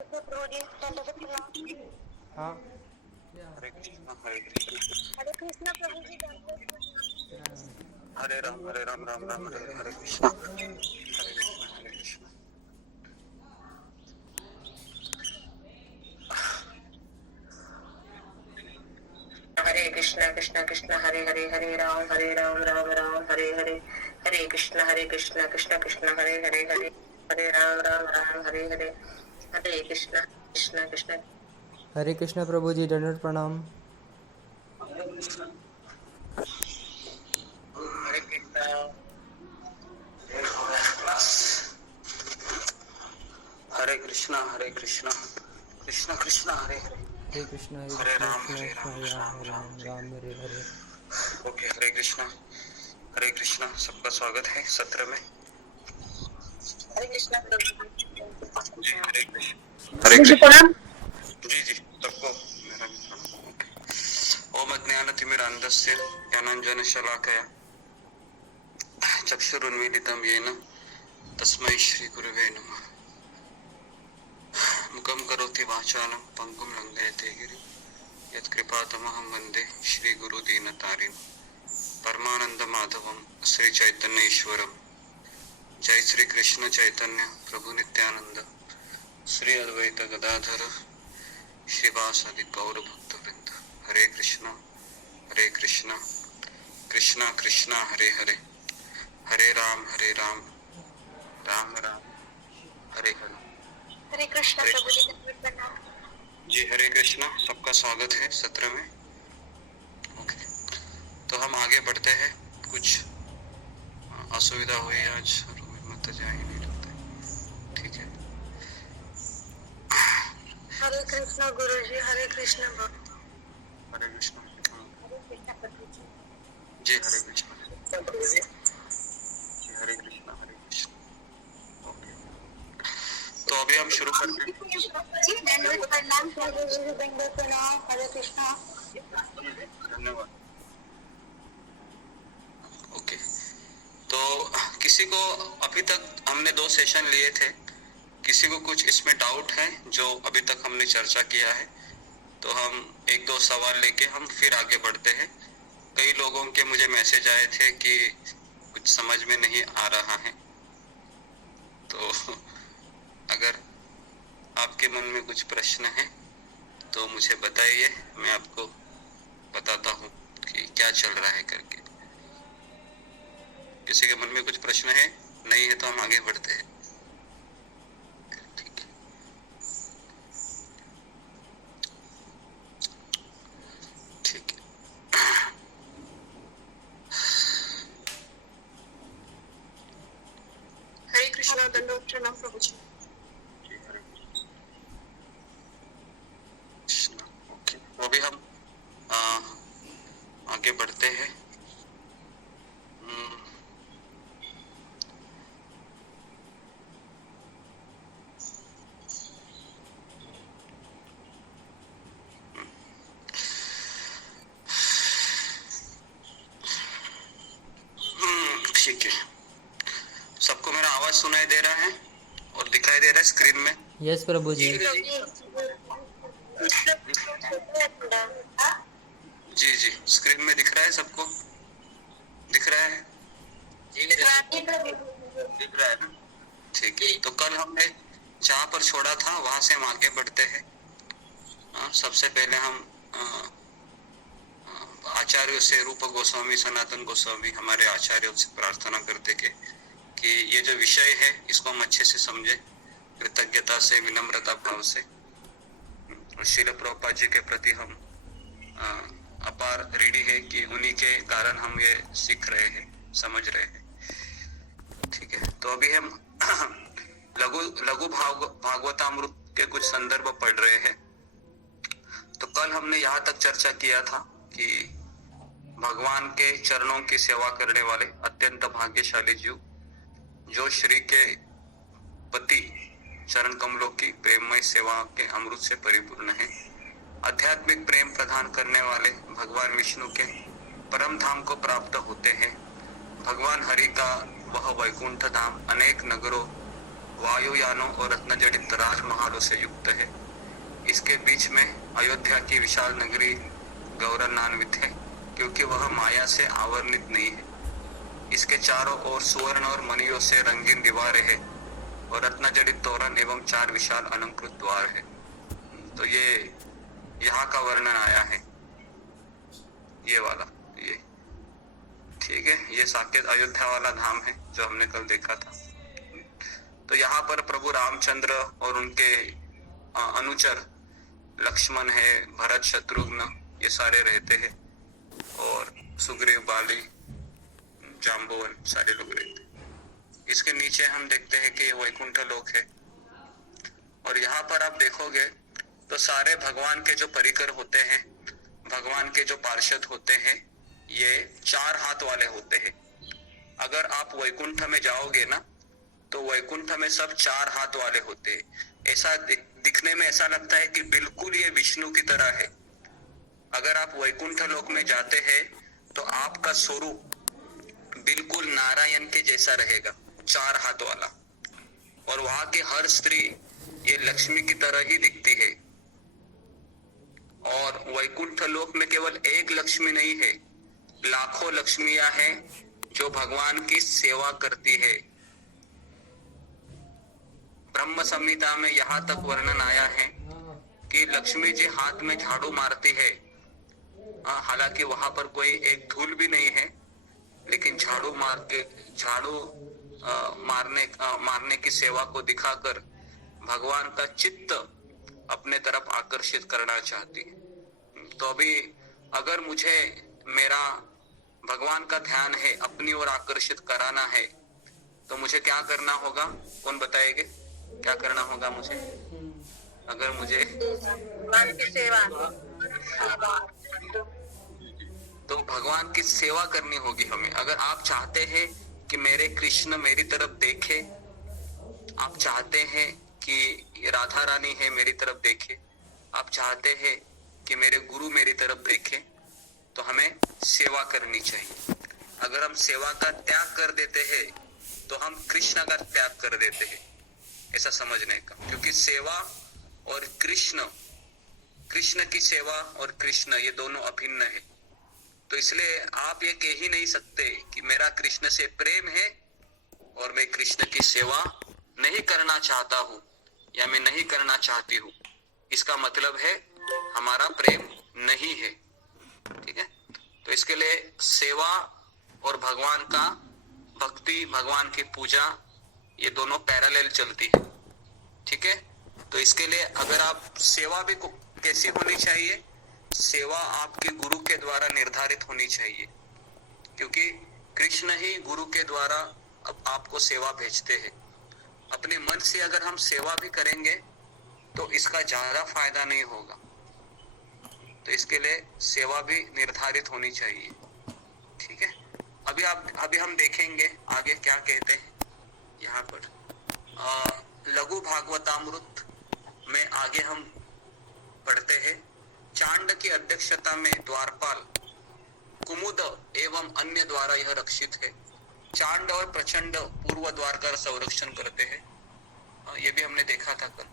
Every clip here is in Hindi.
हाँ। हरे कृष्णा हरे कृष्णा प्रभु जी। हरे राम राम राम हरे हरे कृष्णा हरे कृष्णा। हरे कृष्णा कृष्णा कृष्णा हरे हरे हरे राम राम राम हरे हरे। हरे कृष्णा कृष्णा कृष्णा हरे हरे हरे राम राम हरे हरे। हरे कृष्णा कृष्णा कृष्णा। हरे कृष्णा प्रभु जी, दंडवत प्रणाम। हरे कृष्णा कृष्णा कृष्णा कृष्णा हरे हरे हरे कृष्णा हरे राम कृष्णा हरे राम राम राम राम हरे हरे। ओके। हरे कृष्णा सबका स्वागत है सत्र में। हरे कृष्णा जी। हरे कृष्णा जी जी सबको मेरा भी प्रणाम। ओके। ओम अज्ञानतिमिरान्धस्य ज्ञानाञ्जनशलाकया चक्षुरुन्मीलितं येन तस्मै श्रीगुरवे नमः। मुखं करोति वाचालं पङ्गुं लङ्घयते गिरिं यत्कृपातमहं वन्दे श्रीगुरुदीनतारिणं परमानन्दमाधवं श्रीचैतन्येश्वरं। जय श्री कृष्ण चैतन्य प्रभु नित्यानंद श्री अद्वैत गदाधर श्रीवासादि गौर भक्तवृंद। हरे कृष्णा कृष्णा कृष्णा हरे हरे हरे राम राम राम हरे हरे। हरे कृष्णा प्रभु जी जी। हरे कृष्णा सबका स्वागत है सत्र में। ओके। तो हम आगे बढ़ते हैं। कुछ असुविधा हुई आज, मत जा ही नहीं लगता है। ठीक है। हरे कृष्णा गुरु जी। हरे कृष्णा हरे कृष्णा जी। हरे कृष्णा जी। हरे कृष्णा ओके। तो अभी हम शुरू करते हैं। हरे कृष्णा धन्यवाद। ओके। तो किसी को अभी तक हमने 2 सेशन लिए थे, किसी को कुछ इसमें डाउट है जो अभी तक हमने चर्चा किया है तो हम 1-2 सवाल लेके हम फिर आगे बढ़ते हैं। कई लोगों के मुझे मैसेज आए थे कि कुछ समझ में नहीं आ रहा है, तो अगर आपके मन में कुछ प्रश्न है तो मुझे बताइए, मैं आपको बताता हूँ कि क्या चल रहा है करके। किसी के मन में कुछ प्रश्न है? नहीं है तो हम आगे बढ़ते हैं। ठीक है। ठीक है। हरे कृष्णा दंडवत प्रणाम प्रभु जी। हरे कृष्णा। ओके। तो अभी हम आगे बढ़ते हैं। ठीक है। सबको मेरा आवाज सुनाई दे रहा है और दिखाई दे रहा है स्क्रीन में? यस प्रभु जी। जी जी स्क्रीन में दिख रहा है सबको? दिख रहा है? दिख रहा है ना? ठीक है। तो कल हमने जहाँ पर छोड़ा था वहां से हम आगे बढ़ते हैं। सबसे पहले हम आचार्यों से, रूप गोस्वामी, सनातन गोस्वामी, हमारे आचार्यों से प्रार्थना करते कि ये जो विषय है इसको हम अच्छे से समझे, कृतज्ञता से, विनम्रता भाव से। और श्रील प्रभुपाद जी के प्रति हम अपार ऋणी है कि उन्हीं के कारण हम ये सीख रहे हैं, समझ रहे हैं। ठीक है। तो अभी हम लघु भागवतामृत के कुछ संदर्भ पढ़ रहे हैं। तो कल हमने यहाँ तक चर्चा किया था कि भगवान के चरणों की सेवा करने वाले अत्यंत भाग्यशाली जीव, जो श्री के पति चरण कमलों की प्रेममय सेवा के अमृत से परिपूर्ण है, आध्यात्मिक प्रेम प्रदान करने वाले भगवान विष्णु के परम धाम को प्राप्त होते हैं। भगवान हरि का वह वैकुंठ धाम अनेक नगरों वायुयानों और रत्नजड़ित राजमहलों से युक्त है। इसके बीच में अयोध्या की विशाल नगरी गौरवान्वित है, क्योंकि वह माया से आवरणित नहीं है। इसके चारों ओर सुवर्ण और मणियों से रंगीन दीवारें हैं और रत्नजड़ित तोरण एवं 4 विशाल अलंकृत द्वार है। तो ये यहाँ का वर्णन आया है, ये वाला, ये ठीक है। ये साकेत अयोध्या वाला धाम है जो हमने कल देखा था। तो यहाँ पर प्रभु रामचंद्र और उनके अनुचर लक्ष्मण है, भरत, शत्रुघ्न, ये सारे रहते हैं, और सुग्रीव, बाली, जाम्बवन, सारे लोग रहते हैं। इसके नीचे हम देखते हैं कि वैकुंठ लोक है, और यहाँ पर आप देखोगे तो सारे भगवान के जो परिकर होते हैं, भगवान के जो पार्षद होते हैं, ये 4 हाथ वाले होते हैं। अगर आप वैकुंठ में जाओगे ना, तो वैकुंठ में सब 4 हाथ वाले होते हैं। ऐसा दिखने में ऐसा लगता है कि बिल्कुल ये विष्णु की तरह है। अगर आप वैकुंठ लोक में जाते हैं तो आपका स्वरूप बिल्कुल नारायण के जैसा रहेगा, 4 हाथ वाला। और वहां की हर स्त्री ये लक्ष्मी की तरह ही दिखती है। और वैकुंठ लोक में केवल एक लक्ष्मी नहीं है, लाखों लक्ष्मियां हैं जो भगवान की सेवा करती है। ब्रह्म संहिता में यहाँ तक वर्णन आया है कि लक्ष्मी जी हाथ में झाड़ू मारती है। हालांकि वहां पर कोई एक धूल भी नहीं है, लेकिन झाड़ू मारने की सेवा को दिखाकर भगवान का चित्त अपने तरफ आकर्षित करना चाहती है। तो अभी अगर मुझे मेरा भगवान का ध्यान है, अपनी ओर आकर्षित कराना है, तो मुझे क्या करना होगा? कौन बताएंगे क्या करना होगा मुझे? अगर मुझे भगवान की सेवा, तो भगवान की सेवा करनी होगी हमें। अगर आप चाहते हैं कि मेरे कृष्ण मेरी तरफ देखे, आप चाहते हैं कि राधा रानी है मेरी तरफ देखे, आप चाहते हैं कि मेरे गुरु मेरी तरफ देखे, तो हमें सेवा करनी चाहिए। अगर हम सेवा का त्याग कर देते हैं तो हम कृष्ण का त्याग कर देते हैं, ऐसा समझने का। क्योंकि सेवा और कृष्ण की सेवा और कृष्ण ये दोनों अभिन्न है। तो इसलिए आप ये कह ही नहीं सकते कि मेरा कृष्ण से प्रेम है और मैं कृष्ण की सेवा नहीं करना चाहता हूँ या मैं नहीं करना चाहती हूँ। इसका मतलब है हमारा प्रेम नहीं है, ठीक है। तो इसके लिए सेवा और भगवान का भक्ति, भगवान की पूजा, ये दोनों पैरेलल चलती है, ठीक है। तो इसके लिए अगर आप सेवा भी कैसी होनी चाहिए? सेवा आपके गुरु के द्वारा निर्धारित होनी चाहिए, क्योंकि कृष्ण ही गुरु के द्वारा अब आपको सेवा भेजते हैं। अपने मन से अगर हम सेवा भी करेंगे तो इसका ज्यादा फायदा नहीं होगा। तो इसके लिए सेवा भी निर्धारित होनी चाहिए, ठीक है। अभी हम देखेंगे आगे क्या कहते हैं यहाँ पर। लघु भागवतामृत में आगे हम पढ़ते हैं। चांड की अध्यक्षता में द्वारपाल, कुमुद एवं अन्य द्वारा यह रक्षित है। चांड और प्रचंड पूर्व द्वार का संरक्षण करते हैं। ये भी हमने देखा था कल,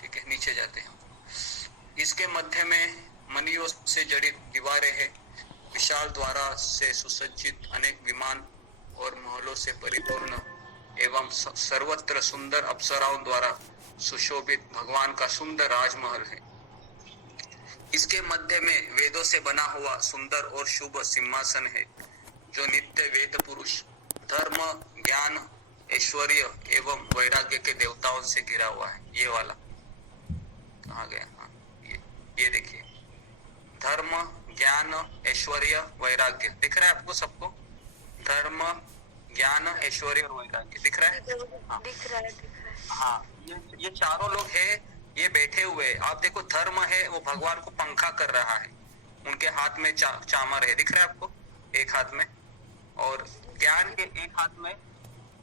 ठीक है। नीचे जाते हैं। इसके मध्य में मणियों से जड़ी दीवारें हैं। विशाल द्वारा से सुसज्जित अनेक विमान और महलों से परिपूर्ण एवं सर्वत्र सुंदर अप्सराओं द्वारा सुशोभित भगवान का सुंदर राजमहल है। इसके मध्य में वेदों से बना हुआ सुंदर और शुभ सिंहासन है, जो नित्य वेद पुरुष, धर्म, ज्ञान, ऐश्वर्य एवं वैराग्य के देवताओं से घिरा हुआ है। ये वाला कहाँ गया? हाँ, ये देखिए, धर्म, ज्ञान, ऐश्वर्य, वैराग्य दिख रहा है आपको सबको? धर्म, ज्ञान, ऐश्वर्य और वैराग्य दिख रहा है? हाँ, दिख रहा है। हाँ, ये चारों लोग हैं, ये बैठे हुए। आप देखो, धर्म है वो भगवान को पंखा कर रहा है, उनके हाथ में चामर है, दिख रहा है आपको? एक हाथ में। और ज्ञान के एक हाथ में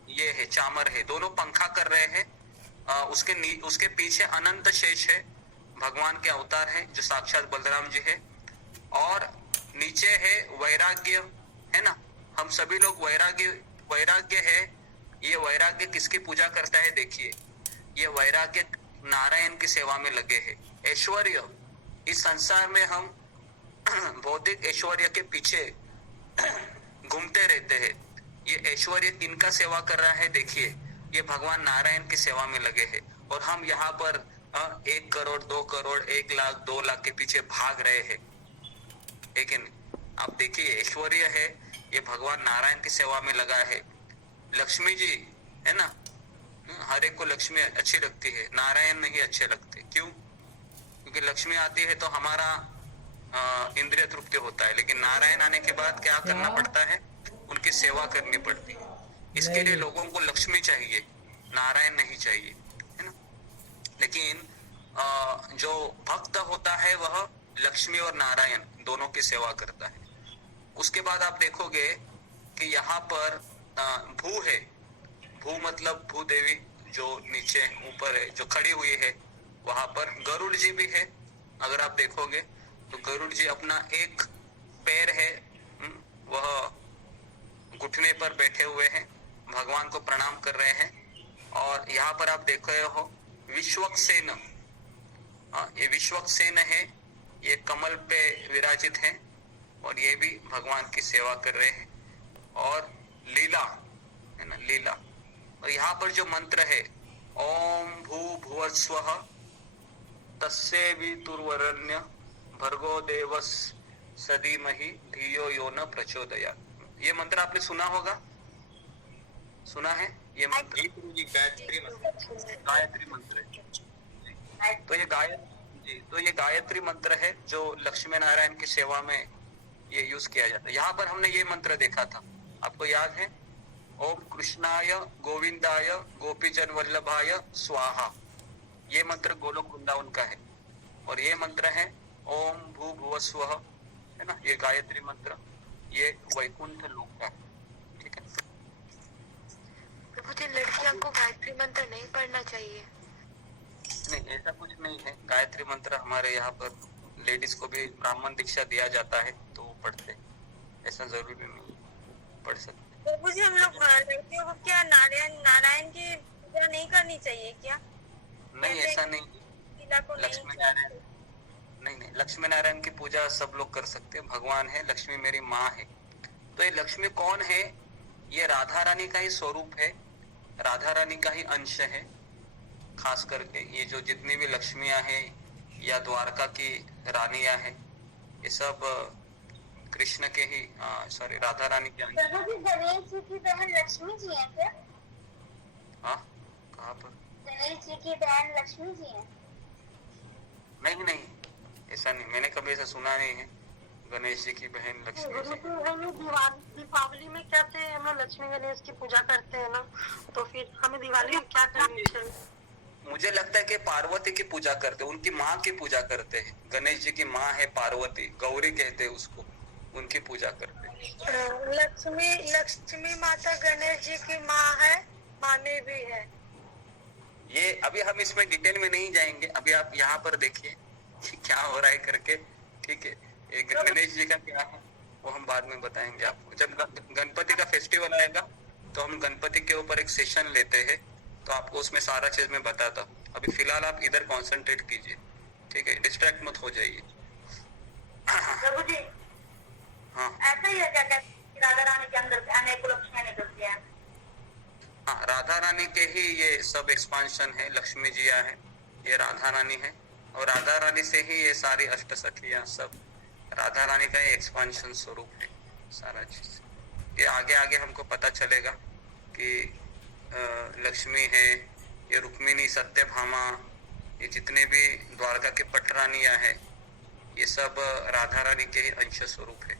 ये है, चामर है, दोनों पंखा कर रहे हैं। उसके पीछे अनंत शेष है, भगवान के अवतार है जो साक्षात बलराम जी है। और नीचे है वैराग्य, है ना। हम सभी लोग वैराग्य है, ये वैराग्य किसकी पूजा करता है? देखिए, ये वैराग्य नारायण की सेवा में लगे हैं। ऐश्वर्य, इस संसार में हम भौतिक ऐश्वर्य के पीछे घूमते रहते हैं। ये ऐश्वर्य किनका सेवा कर रहा है? देखिए, ये भगवान नारायण की सेवा में लगे हैं। और हम यहाँ पर 1 करोड़ 2 करोड़ 1 लाख 2 लाख के पीछे भाग रहे हैं, लेकिन आप देखिए ऐश्वर्य है, ये भगवान नारायण की सेवा में लगा है। लक्ष्मी जी है ना, हर एक को लक्ष्मी अच्छी लगती है, नारायण नहीं अच्छे लगते। क्यों? क्योंकि लक्ष्मी आती है तो हमारा इंद्रिय तृप्ति होता है, लेकिन नारायण आने के बाद क्या करना पड़ता है? उनकी सेवा करनी पड़ती है। इसके लिए लोगों को लक्ष्मी चाहिए, नारायण नहीं चाहिए, है ना। लेकिन जो भक्त होता है वह लक्ष्मी और नारायण दोनों की सेवा करता है। उसके बाद आप देखोगे कि यहाँ पर भू है। भू मतलब भूदेवी जो नीचे ऊपर है, जो खड़ी हुई है। वहां पर गरुड़ जी भी है। अगर आप देखोगे तो गरुड़ जी अपना एक पैर है, वह घुटने पर बैठे हुए हैं, भगवान को प्रणाम कर रहे हैं। और यहाँ पर आप देख रहे हो विश्वक्सेन, ये विश्वक्सेन है, ये कमल पे विराजित है और ये भी भगवान की सेवा कर रहे हैं। और लीला है ना, लीला। और यहाँ पर जो मंत्र है ओम भू भुवस्वः तस्यै वितुर्वरेण्यं भर्गो देवस सधीमहि धियो यो न प्रचोदयात्। ये मंत्र आपने सुना होगा, सुना है ये मंत्र? गायत्री मंत्र है। तो ये गायत्री मंत्र है जो लक्ष्मी नारायण की सेवा में ये यूज किया जाता है। यहाँ पर हमने ये मंत्र देखा था, आपको याद है? ओम कृष्णाय गोविंदाय गोपीजन वल्लभाय स्वाहा। ये मंत्र गोलोक वृंदावन का है। और ये मंत्र है ओम भू भुवस्वः, है ना, ये गायत्री मंत्र, ये वैकुंठ लोक का है। ठीक है। प्रभु जी, लड़कियों को गायत्री मंत्र नहीं पढ़ना चाहिए? नहीं, ऐसा कुछ नहीं है। गायत्री मंत्र हमारे यहाँ पर लेडीज को भी ब्राह्मण दीक्षा दिया जाता है तो वो पढ़ते, ऐसा जरूरी नहीं, पढ़ सकते। प्रभु जी, हम लोग लड़कियों को क्या नारायण की पूजा नहीं करनी चाहिए क्या? नहीं, ऐसा नहीं। लक्ष्मी नारायण नहीं, लक्ष्मी नारायण की पूजा सब लोग कर सकते हैं। भगवान है, लक्ष्मी मेरी माँ है। तो ये लक्ष्मी कौन है? ये राधा रानी का ही स्वरूप है, राधा रानी का ही अंश है। खास करके ये जो जितनी भी लक्ष्मियां हैं या द्वारका की रानियां हैं, ये सब कृष्ण के ही सॉरी राधा रानी के अंश। गणेश जी की बहन लक्ष्मी जी है क्या? हाँ, कहाँ पर? गणेश जी की बहन लक्ष्मी जी है? नहीं, ऐसा नहीं, मैंने कभी ऐसा सुना नहीं है। गणेश जी की बहन लक्ष्मी जी। दीपावली में क्या थे, हम लोग लक्ष्मी गणेश की पूजा करते हैं ना, तो फिर हमें दिवाली में क्या करनी चाहिए? मुझे लगता है कि पार्वती की पूजा करते हैं, उनकी माँ की पूजा करते हैं। गणेश जी की माँ है पार्वती, गौरी कहते हैं उसको, उनकी पूजा करते हैं। लक्ष्मी माता गणेश जी की माँ है, मामी भी है। ये अभी हम इसमें डिटेल में नहीं जाएंगे, अभी आप यहाँ पर देखिए कि क्या हो रहा है करके। ठीक है, ये गणेश जी का क्या है वो हम बाद में बताएंगे आपको। जब गणपति का फेस्टिवल आएगा तो हम गणपति के ऊपर एक सेशन लेते हैं, तो आपको उसमें सारा चीज मैं बताता हूँ। अभी फिलहाल आप इधर कॉन्सेंट्रेट कीजिए, ठीक है, डिस्ट्रैक्ट मत हो जाइए। प्रभु जी, हाँ, ऐसा ही है क्या राधा रानी के अंदर अनेक लक्ष्मियां निकलती हैं? हाँ, राधा रानी के ही ये सब एक्सपांशन है। लक्ष्मी जी है, ये राधा रानी है, और राधा रानी से ही ये सारी अष्ट सखियां, सब राधा रानी का ही एक्सपांशन स्वरूप है सारा चीज। ये आगे आगे हमको पता चलेगा कि लक्ष्मी है, ये रुक्मिणी, सत्यभामा, ये जितने भी द्वारका के पटरानियां है, ये सब राधा रानी के ही अंश स्वरूप है।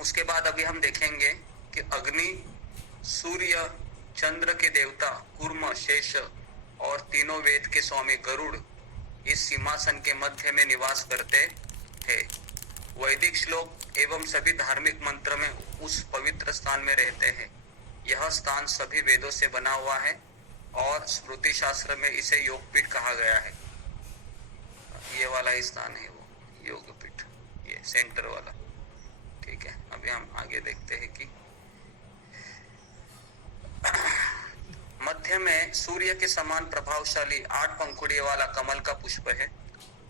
उसके बाद अभी हम देखेंगे कि अग्नि, सूर्य, चंद्र के देवता कूर्म, शेष और तीनों वेद के स्वामी गरुड़ इस सिंहासन के मध्य में निवास करते थे। वैदिक श्लोक एवं सभी धार्मिक मंत्र में उस पवित्र स्थान में रहते हैं। यह स्थान सभी वेदों से बना हुआ है और स्मृति शास्त्र में इसे योगपीठ कहा गया है। ये वाला ही स्थान है वो योगपीठ, ये सेंटर वाला। ठीक है, अभी हम आगे देखते हैं कि मध्य में सूर्य के समान प्रभावशाली 8 पंखुड़ियों वाला कमल का पुष्प है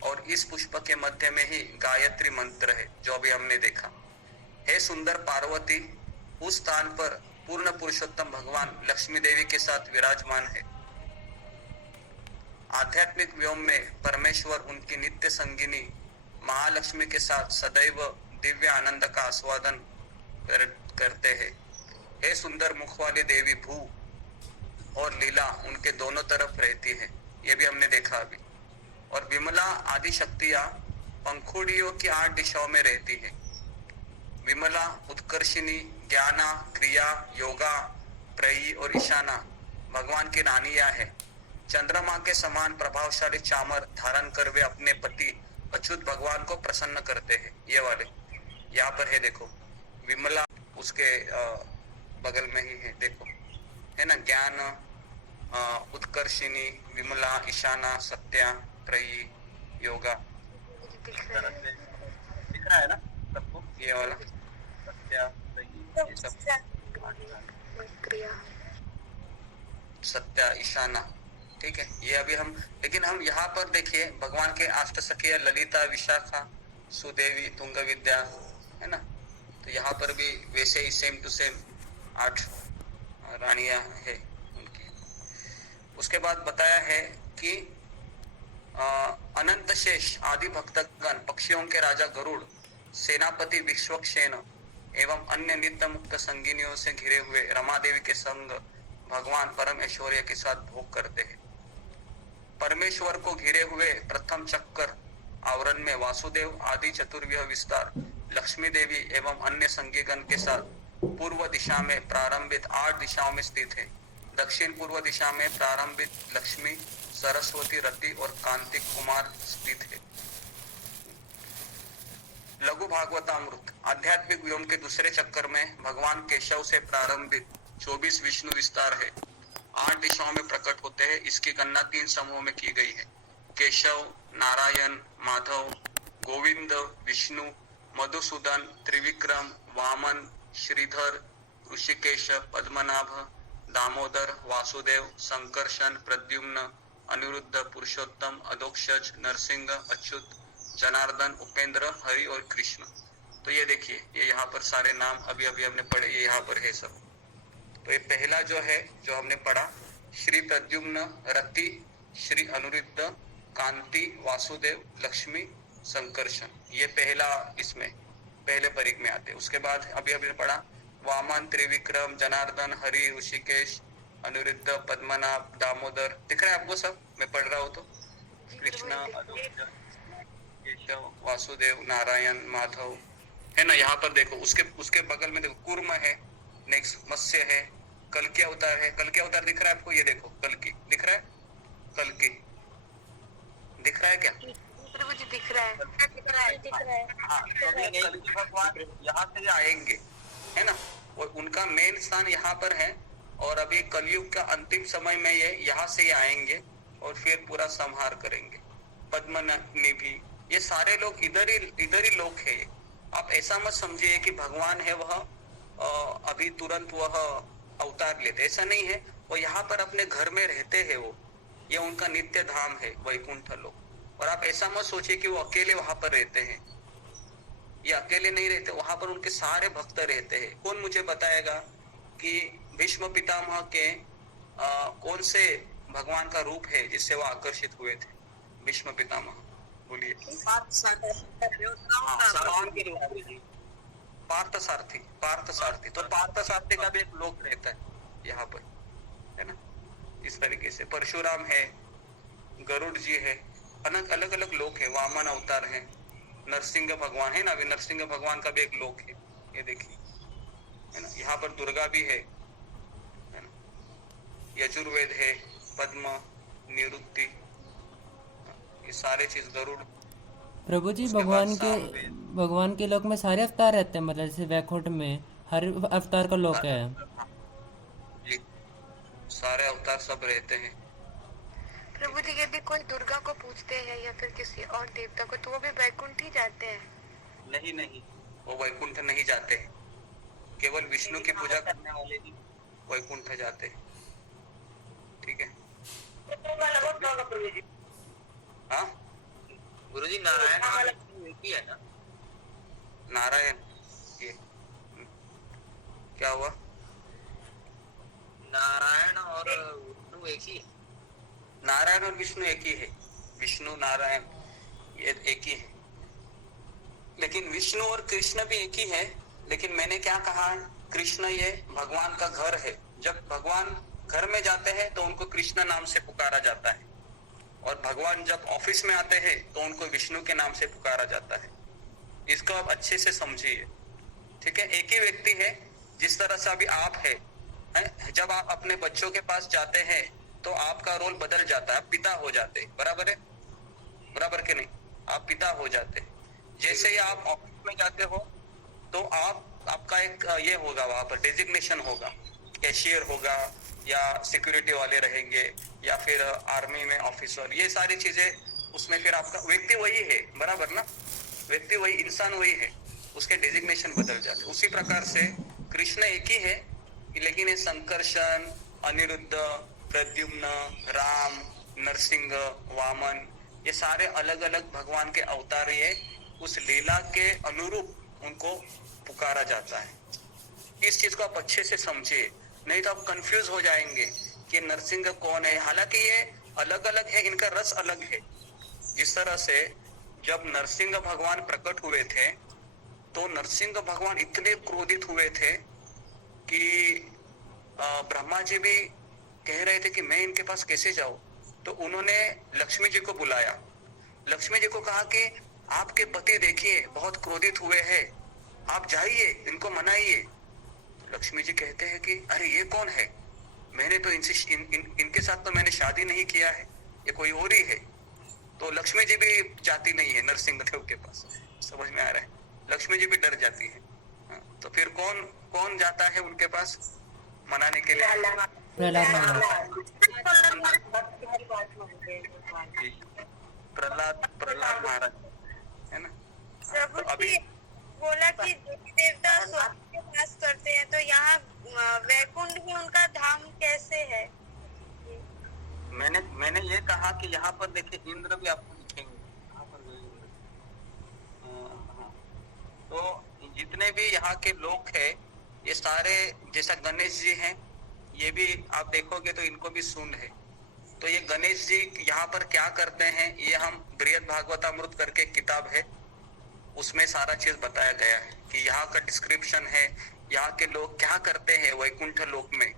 और इस पुष्प के मध्य में ही गायत्री मंत्र है जो अभी हमने देखा। हे सुंदर पार्वती, उस स्थान पर पूर्ण पुरुषोत्तम भगवान लक्ष्मी देवी के साथ विराजमान है। आध्यात्मिक व्योम में परमेश्वर उनकी नित्य संगिनी महालक्ष्मी के साथ सदैव दिव्य आनंद का आस्वादन करते हैं। हे सुंदर मुख वाली देवी भू और लीला उनके दोनों तरफ रहती है, ये भी हमने देखा अभी। और विमला आदि शक्तियां पंखुड़ियों की 8 दिशाओं में रहती है। विमला, उत्कर्षिणी, ज्ञाना, क्रिया, योगा, प्रयी और ईशाना भगवान की रानियां है। चंद्रमा के समान प्रभावशाली चामर धारण कर वे अपने पति अच्युत भगवान को प्रसन्न करते हैं। ये वाले यहाँ पर है, देखो विमला उसके बगल में ही है, देखो है ना। ज्ञान, उत्कर्षिणी, विमला, ईशाना, सत्या, त्रयी, योगा दिख रहा है। दिख रहा है ना सबको, ये वाला सत्या, त्रयी, ये सब क्रिया, सत्या, ईशाना, ठीक है। ये अभी हम, लेकिन हम यहाँ पर देखिए भगवान के अष्टसखिया ललिता, विशाखा, सुदेवी, तुंग विद्या, है ना। तो यहाँ पर भी वैसे ही सेम टू सेम 8 रानियां है उनकी। उसके बाद बताया है कि अनंत शेष आदि भक्तगण, पक्षियों के राजा गरुड़, सेनापति विश्वक्षेन एवं अन्य नित्य मुक्त संगिनियों से घिरे हुए रमा देवी के संग भगवान परम ऐश्वर्य के साथ भोग करते हैं। परमेश्वर को घिरे हुए प्रथम चक्कर आवरण में वासुदेव आदि चतुर्व्यूह विस्तार लक्ष्मी देवी एवं अन्य संगीगण के साथ पूर्व दिशा में प्रारंभित 8 दिशाओं में स्थित है। दक्षिण पूर्व दिशा में प्रारंभित लक्ष्मी, सरस्वती, रति और कार्तिक कुमार स्थित है। लघु भागवतामृत आध्यात्मिक व्योम के दूसरे चक्कर में भगवान केशव से प्रारंभित 24 विष्णु विस्तार है, 8 दिशाओं में प्रकट होते हैं। इसकी गणना 3 समूहों में की गई है। केशव, नारायण, माधव, गोविंद, विष्णु, मधुसूदन, त्रिविक्रम, वामन, श्रीधर, ऋषिकेश, पद्मनाभ, दामोदर, वासुदेव, संकर्षण, प्रद्युम्न, अनिरुद्ध, पुरुषोत्तम, अधोक्षज, नरसिंह, अच्युत, जनार्दन, उपेंद्र, हरि और कृष्ण। तो ये देखिए, ये यहाँ पर सारे नाम अभी अभी हमने पढ़े, ये यहाँ पर है सब। तो ये पहला जो है जो हमने पढ़ा, श्री प्रद्युम्न, रति, श्री अनिरुद्ध, कांति, वासुदेव, लक्ष्मी, संकर्षण, ये पहला इसमें पहले परिक में आते। उसके बाद अभी अभी पढ़ा वामन, त्रिविक्रम, जनार्दन, हरि, ऋषिकेश, अनिरुद्ध, पद्मनाभ, दामोदर। दिख रहा है आपको सब, मैं पढ़ रहा हूँ तो? कृष्ण, केशव, वासुदेव, नारायण, माधव, है ना। यहाँ पर देखो उसके बगल में देखो कूर्म है, नेक्स्ट मत्स्य है, कल्कि अवतार है। कल्कि अवतार दिख रहा है आपको? ये देखो कल्कि दिख रहा है, कल्कि दिख रहा है क्या? प्रभु जी दिख रहा है, हाँ, तो भगवान यहाँ से आएंगे, है ना। और उनका मेन स्थान यहाँ पर है और अभी कलयुग का अंतिम समय में ये यहाँ से ही आएंगे और फिर पूरा संहार करेंगे। पद्मनाभ, ये सारे लोग इधर ही लोग है। आप ऐसा मत समझिए कि भगवान है वह अभी तुरंत वह अवतार लेते, ऐसा नहीं है। वो यहाँ पर अपने घर में रहते हैं, वो ये उनका नित्य धाम है वैकुंठ लोक। और आप ऐसा मत सोचिए कि वो अकेले वहां पर रहते हैं, ये अकेले नहीं रहते, वहां पर उनके सारे भक्त रहते हैं। कौन मुझे बताएगा कि भीष्म पितामह के कौन से भगवान का रूप है जिससे वो आकर्षित हुए थे? भीष्म पितामह, बोलिए। पार्थ सारथी। तो पार्थ सारथी का भी एक लोक रहता है यहाँ पर, है ना। इस तरीके से परशुराम है, गरुड़ जी है, अलग अलग लोक है। वामन अवतार है, नरसिंह भगवान है ना, अभी नरसिंह भगवान का भी एक लोक है, ये देखिए, है ना। यहाँ पर दुर्गा भी है ना। यजुर्वेद है, पद्म, निरुक्ति, ये सारे चीज, गरुड़। प्रभु जी भगवान के लोक में सारे अवतार रहते हैं, मतलब जैसे वैकुंठ में हर अवतार का लोक है जी, सारे अवतार सब रहते हैं। प्रभु जी यदि कोई दुर्गा को पूजते हैं या फिर किसी और देवता को, तो वो भी वैकुंठ ही जाते हैं? नहीं, वो वैकुंठ नहीं जाते, केवल विष्णु की पूजा करने वाले ही वैकुंठ जाते हैं। ठीक है। हाँ गुरुजी नारायण और विष्णु एक ही है ना? नारायण ये क्या हुआ? नारायण और विष्णु एक ही है। नारायण और विष्णु एक ही है। विष्णु नारायण ये एक ही है, लेकिन विष्णु और कृष्ण भी एक ही है। लेकिन मैंने क्या कहा, कृष्ण ये भगवान का घर है। जब भगवान घर में जाते हैं तो उनको कृष्ण नाम से पुकारा जाता है, और भगवान जब ऑफिस में आते हैं तो उनको विष्णु के नाम से पुकारा जाता है। इसको आप अच्छे से समझिए, ठीक है। एक ही व्यक्ति है। जिस तरह से अभी आप है, जब आप अपने बच्चों के पास जाते हैं तो आपका रोल बदल जाता है, आप पिता हो जाते हैं, बराबर है, बराबर के नहीं, आप पिता हो जाते हैं। जैसे ही आप ऑफिस में जाते हो तो आपका एक ये होगा, वहां पर डेजिग्नेशन होगा, कैशियर होगा या सिक्योरिटी वाले रहेंगे या फिर आर्मी में ऑफिसर, ये सारी चीजें उसमें फिर आपका व्यक्ति वही है, बराबर ना, व्यक्ति वही, इंसान वही है, उसके डेजिग्नेशन बदल जाते। उसी प्रकार से कृष्ण एक ही है, लेकिन ये संकर्षण, अनिरुद्ध, प्रद्युम्न, राम, नरसिंह, वामन, ये सारे अलग अलग भगवान के अवतार, ये उस लीला के अनुरूप उनको पुकारा जाता है। इस चीज को आप अच्छे से समझिए, नहीं तो आप कंफ्यूज हो जाएंगे कि नरसिंह कौन है। हालांकि ये अलग अलग है, इनका रस अलग है। जिस तरह से जब नरसिंह भगवान प्रकट हुए थे तो नरसिंह भगवान इतने क्रोधित हुए थे कि ब्रह्मा जी भी कह रहे थे कि मैं इनके पास कैसे जाऊं। तो उन्होंने लक्ष्मी जी को बुलाया। लक्ष्मी जी को कहा कि आपके पति देखिए बहुत क्रोधित हुए हैं, आप जाइए, इनको मनाइए। लक्ष्मी जी कहते हैं कि अरे ये कौन है, मैंने तो इनके साथ तो मैंने शादी नहीं किया है, ये कोई और ही है। तो लक्ष्मी जी भी जाती नहीं है नरसिंह देव के पास, समझ में आ रहा है, लक्ष्मी जी भी डर जाती है। तो फिर कौन जाता है उनके पास मनाने के लिए? प्रहलाद महाराज है ना। प्रभु तो अभी जी बोला कि देवी देवता स्वर्ग में वास करते हैं, तो यहाँ वैकुंठ में उनका धाम कैसे है? मैंने ये कहा कि यहाँ पर देखिए इंद्र भी आपको दिखेंगे यहाँ पर। तो जितने भी यहाँ के लोग हैं ये सारे, जैसा गणेश जी हैं, ये भी आप देखोगे तो इनको भी सूंड है। तो ये गणेश जी यहाँ पर क्या करते हैं, ये हम बृहद भागवतामृत करके किताब है, उसमें सारा चीज बताया गया है कि यहाँ का डिस्क्रिप्शन है, यहाँ के लोग क्या करते हैं वैकुंठ लोक में।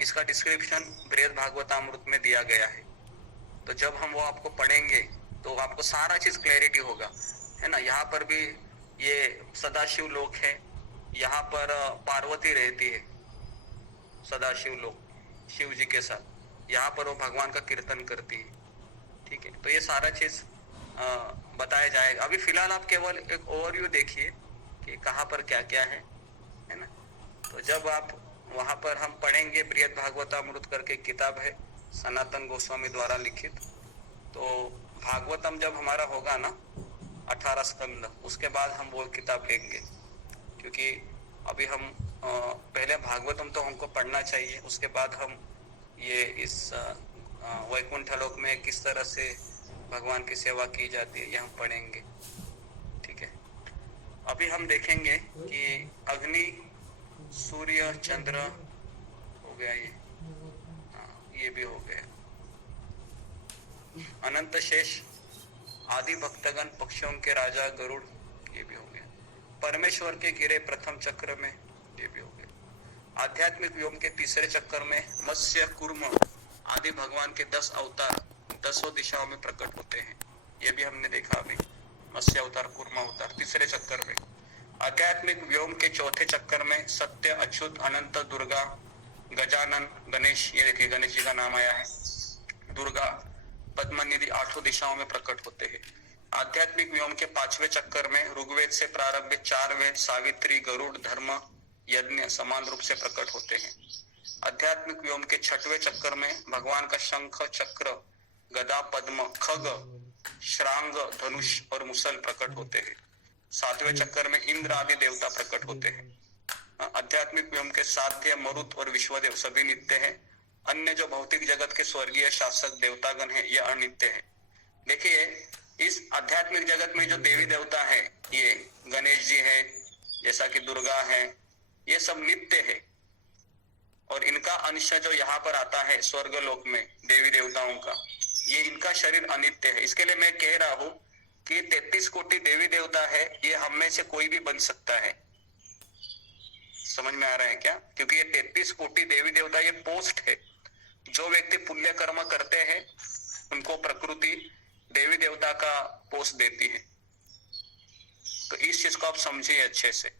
इसका डिस्क्रिप्शन बृहद भागवतामृत में दिया गया है। तो जब हम वो आपको पढ़ेंगे तो आपको सारा चीज क्लैरिटी होगा, है ना। यहाँ पर भी ये सदाशिव लोक है, यहाँ पर पार्वती रहती है, सदाशिव लोक शिव जी के साथ, यहाँ पर वो भगवान का कीर्तन करती है, ठीक है। तो ये सारा चीज बताया जाएगा। अभी फिलहाल आप केवल एक ओवरव्यू देखिए कि कहाँ पर क्या क्या है ना। तो जब आप वहां पर हम पढ़ेंगे, बृहद भागवतामृत करके किताब है सनातन गोस्वामी द्वारा लिखित। तो भागवतम जब हमारा होगा ना 18 स्कंद, उसके बाद हम वो किताब लेंगे, क्योंकि अभी हम पहले भागवतम तो हमको पढ़ना चाहिए, उसके बाद हम ये इस वैकुंठ लोक में किस तरह से भगवान की सेवा की जाती है ये हम पढ़ेंगे, ठीक है। अभी हम देखेंगे कि अग्नि, सूर्य, चंद्र हो गया, ये भी हो गया, अनंत शेष, आदि भक्तगण, पक्षियों के राजा गरुड़, ये भी हो गया। परमेश्वर के गिरे प्रथम चक्र में, ये भी हो गया। आध्यात्मिक व्योम के तीसरे चक्कर में मत्स्य, कूर्म आदि भगवान के 10 अवतार 10 दिशाओं में प्रकट होते हैं, ये भी हमने देखा अभी। मत्स्य अवतार, कूर्म अवतार तीसरे चक्कर में। आध्यात्मिक व्योम के चौथे चक्कर में सत्य, अच्युत, अनंत, दुर्गा, गजानन, गणेश, ये देखिए गणेश जी का नाम आया है, दुर्गा, पद्मनिधि 8 दिशाओं में प्रकट होते हैं। आध्यात्मिक व्योम के 5वें चक्कर में ऋग्वेद से प्रारंभित 4 वेद, सावित्री, गरुड़, धर्म, यज्ञ समान रूप से प्रकट होते हैं। आध्यात्मिक व्योम के 6वें चक्कर में भगवान का शंख, चक्र, गदा, पद्म, खग, श्रांग, धनुष और मुसल प्रकट होते हैं। 7वें चक्कर में इंद्र आदि देवता प्रकट होते हैं। आध्यात्मिक व्योम के साध्य, मरुत और विश्वदेव सभी नित्य हैं। अन्य जो भौतिक जगत के स्वर्गीय शासक देवतागण है ये अनित्य है। देखिए इस आध्यात्मिक जगत में जो देवी देवता है, ये गणेश जी है, जैसा कि दुर्गा है, ये सब नित्य है। और इनका अंश जो यहाँ पर आता है स्वर्ग लोक में देवी देवताओं का, ये इनका शरीर अनित्य है। इसके लिए मैं कह रहा हूं कि 33 कोटि देवी देवता है, ये हम में से कोई भी बन सकता है। समझ में आ रहा है क्या? क्योंकि ये 33 कोटि देवी देवता ये पोस्ट है। जो व्यक्ति पुण्य कर्म करते हैं उनको प्रकृति देवी देवता का पोस्ट देती है। तो इस चीज को आप समझिए अच्छे से।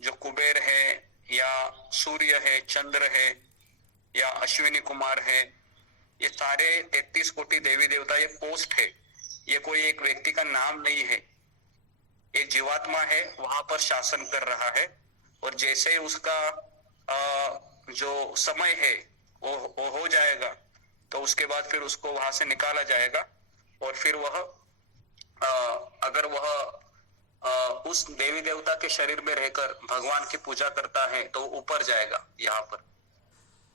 जो कुबेर है या सूर्य है, चंद्र है या अश्विनी कुमार है, ये सारे 33 कोटि देवी देवता ये पोस्ट है। ये कोई एक व्यक्ति का नाम नहीं है। एक जीवात्मा है, वहां पर शासन कर रहा है, और जैसे ही उसका जो समय है वो हो जाएगा, तो उसके बाद फिर उसको वहां से निकाला जाएगा। और फिर वह अगर वह उस देवी देवता के शरीर में रहकर भगवान की पूजा करता है तो ऊपर जाएगा, यहाँ पर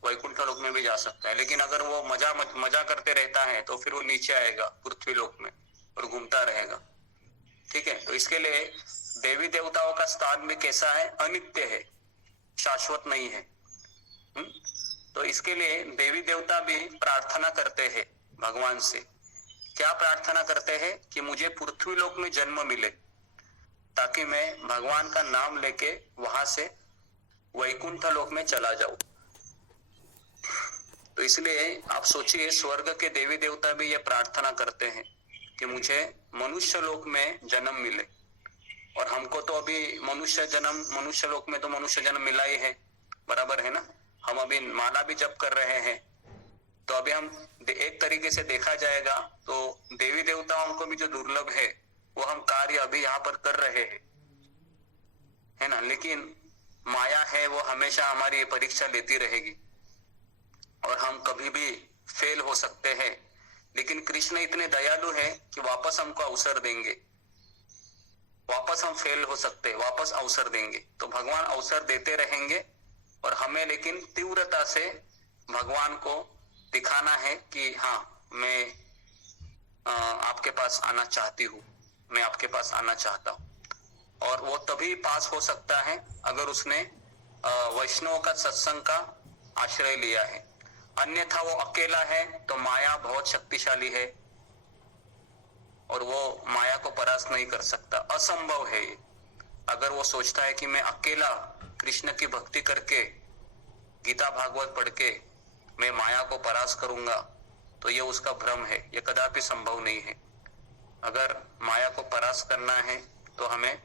वैकुंठ लोक में भी जा सकता है। लेकिन अगर वो मजा करते रहता है तो फिर वो नीचे आएगा पृथ्वी लोक में और घूमता रहेगा। ठीक है, तो इसके लिए देवी देवताओं का स्थान भी कैसा है? अनित्य है, शाश्वत नहीं है। तो इसके लिए देवी देवता भी प्रार्थना करते हैं भगवान से। क्या प्रार्थना करते हैं? कि मुझे पृथ्वी लोक में जन्म मिले, ताकि मैं भगवान का नाम लेके वहां से वैकुंठ लोक में चला जाऊं। तो इसलिए आप सोचिए, स्वर्ग के देवी देवता भी ये प्रार्थना करते हैं कि मुझे मनुष्य लोक में जन्म मिले। और हमको तो अभी मनुष्य लोक में तो मनुष्य जन्म मिला ही है, बराबर है ना? हम अभी माला भी जप कर रहे हैं। तो अभी हम एक तरीके से देखा जाएगा तो देवी देवताओं को भी जो दुर्लभ है वो हम कार्य अभी यहाँ पर कर रहे हैं, है ना? लेकिन माया है, वो हमेशा हमारी परीक्षा लेती रहेगी और हम कभी भी फेल हो सकते हैं। लेकिन कृष्ण इतने दयालु है कि वापस हमको अवसर देंगे। वापस हम फेल हो सकते, वापस अवसर देंगे। तो भगवान अवसर देते रहेंगे और हमें लेकिन तीव्रता से भगवान को दिखाना है कि हाँ, मैं आपके पास आना चाहती हूँ, मैं आपके पास आना चाहता हूँ। और वो तभी पास हो सकता है अगर उसने वैष्णव का सत्संग का आश्रय लिया है। अन्यथा वो अकेला है तो माया बहुत शक्तिशाली है और वो माया को परास्त नहीं कर सकता, असंभव है ये। अगर वो सोचता है कि मैं अकेला कृष्ण की भक्ति करके गीता भागवत पढ़ के मैं माया को परास्त करूंगा, तो ये उसका भ्रम है, ये कदापि संभव नहीं है। अगर माया को परास्त करना है तो हमें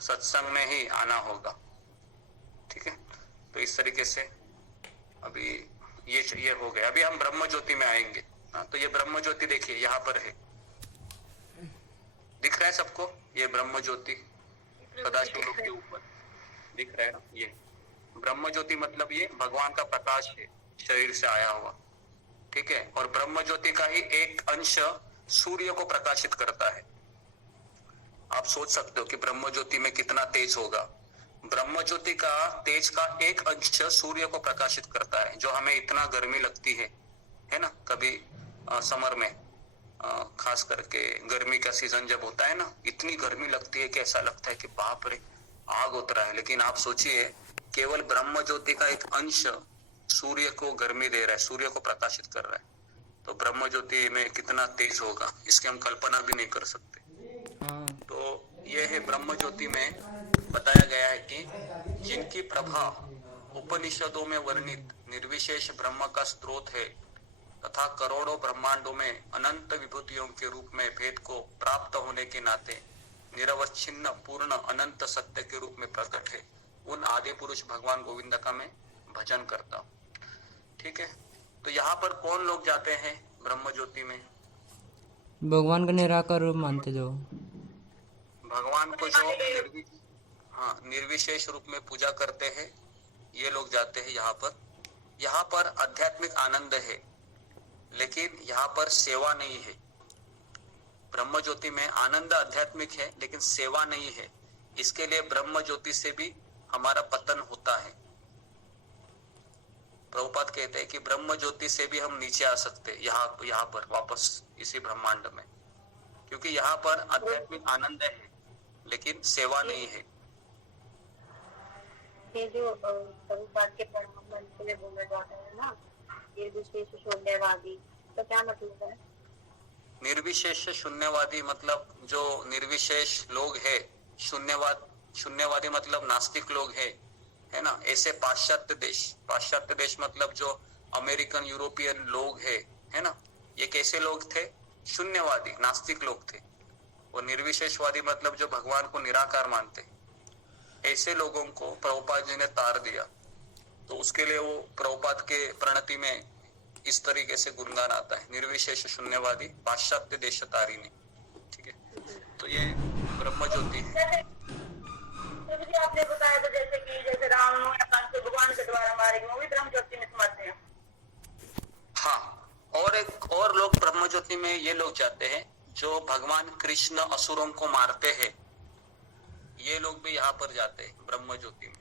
सत्संग में ही आना होगा। ठीक है, तो इस तरीके से अभी ये हो गया। अभी हम ब्रह्म ज्योति में आएंगे। तो ये ब्रह्म ज्योति देखिए यहाँ पर है, दिख रहा है सबको? ये ब्रह्म ज्योति सदाशिव लोक के ऊपर दिख रहा है ना? ये ब्रह्म ज्योति मतलब ये भगवान का प्रकाश है, शरीर से आया हुआ। ठीक है, और ब्रह्म ज्योति का ही एक अंश सूर्य को प्रकाशित करता है। आप सोच सकते हो कि ब्रह्म ज्योति में कितना तेज होगा। ब्रह्म ज्योति का तेज का एक अंश सूर्य को प्रकाशित करता है, जो हमें इतना गर्मी लगती है ना? कभी समर में खास करके गर्मी का सीजन जब होता है ना, इतनी गर्मी लगती है कि ऐसा लगता है कि बाप रे आग उतरा है। लेकिन आप सोचिए, केवल ब्रह्म ज्योति का एक अंश सूर्य को गर्मी दे रहा है, सूर्य को प्रकाशित कर रहा है। तो ब्रह्म ज्योति में कितना तेज होगा, इसकी हम कल्पना भी नहीं कर सकते। तो यह है ब्रह्म ज्योति में बताया गया है कि जिनकी प्रभा उपनिषदों में वर्णित निर्विशेष ब्रह्म का स्रोत है तथा करोड़ों ब्रह्मांडों में अनंत विभूतियों के रूप में भेद को प्राप्त होने के नाते निरवच्छिन्न पूर्ण अनंत सत्य के रूप में प्रकट है, उन आदि पुरुष भगवान गोविंद का मैं भजन करता हूँ। ठीक है, तो यहाँ पर कौन लोग जाते हैं ब्रह्म ज्योति में? भगवान का निराकार रूप मानते जो भगवान को जो निर्विशेष रूप में पूजा करते हैं, ये लोग जाते हैं यहाँ पर। यहाँ पर आध्यात्मिक आनंद है, लेकिन यहाँ पर सेवा नहीं है। ब्रह्म ज्योति में आनंद आध्यात्मिक है, लेकिन सेवा नहीं है। इसके लिए ब्रह्म ज्योति से भी हमारा पतन होता है। प्रभुपाद कहते हैं कि ब्रह्म ज्योति से भी हम नीचे आ सकते हैं, यहाँ पर वापस इसी ब्रह्मांड में, क्योंकि यहाँ पर आध्यात्मिक आनंद है लेकिन सेवा नहीं है। ये जो प्रभुपाद के परम में बोला जाता है ना, निर्विशेष शून्यवादी, तो क्या मतलब है? निर्विशेष शून्यवादी मतलब जो निर्विशेष लोग है, शून्यवादी मतलब नास्तिक लोग है ना। ऐसे पाश्चात्य देश मतलब जो अमेरिकन यूरोपियन लोग है ना, ये कैसे लोग थे? शून्यवादी नास्तिक लोग थे। और निर्विशेषवादी मतलब जो भगवान को निराकार मानते, ऐसे लोगों को प्रभुपाद जी ने तार दिया। तो उसके लिए वो प्रभुपाद के प्रणति में इस तरीके से गुणगान आता है, निर्विशेष शून्यवादी पाश्चात्य देश तारिणी। ठीक है, तो ये ब्रह्म ज्योति है। आपने बताया तो जैसे रावण या कंस भगवान के द्वारा मारे गए, वो भी ब्रह्म ज्योति में समझते हैं। हाँ, और लोग ब्रह्म ज्योति में ये लोग जाते हैं जो भगवान कृष्ण असुरों को मारते हैं, ये लोग भी यहाँ पर जाते हैं ब्रह्म ज्योति में।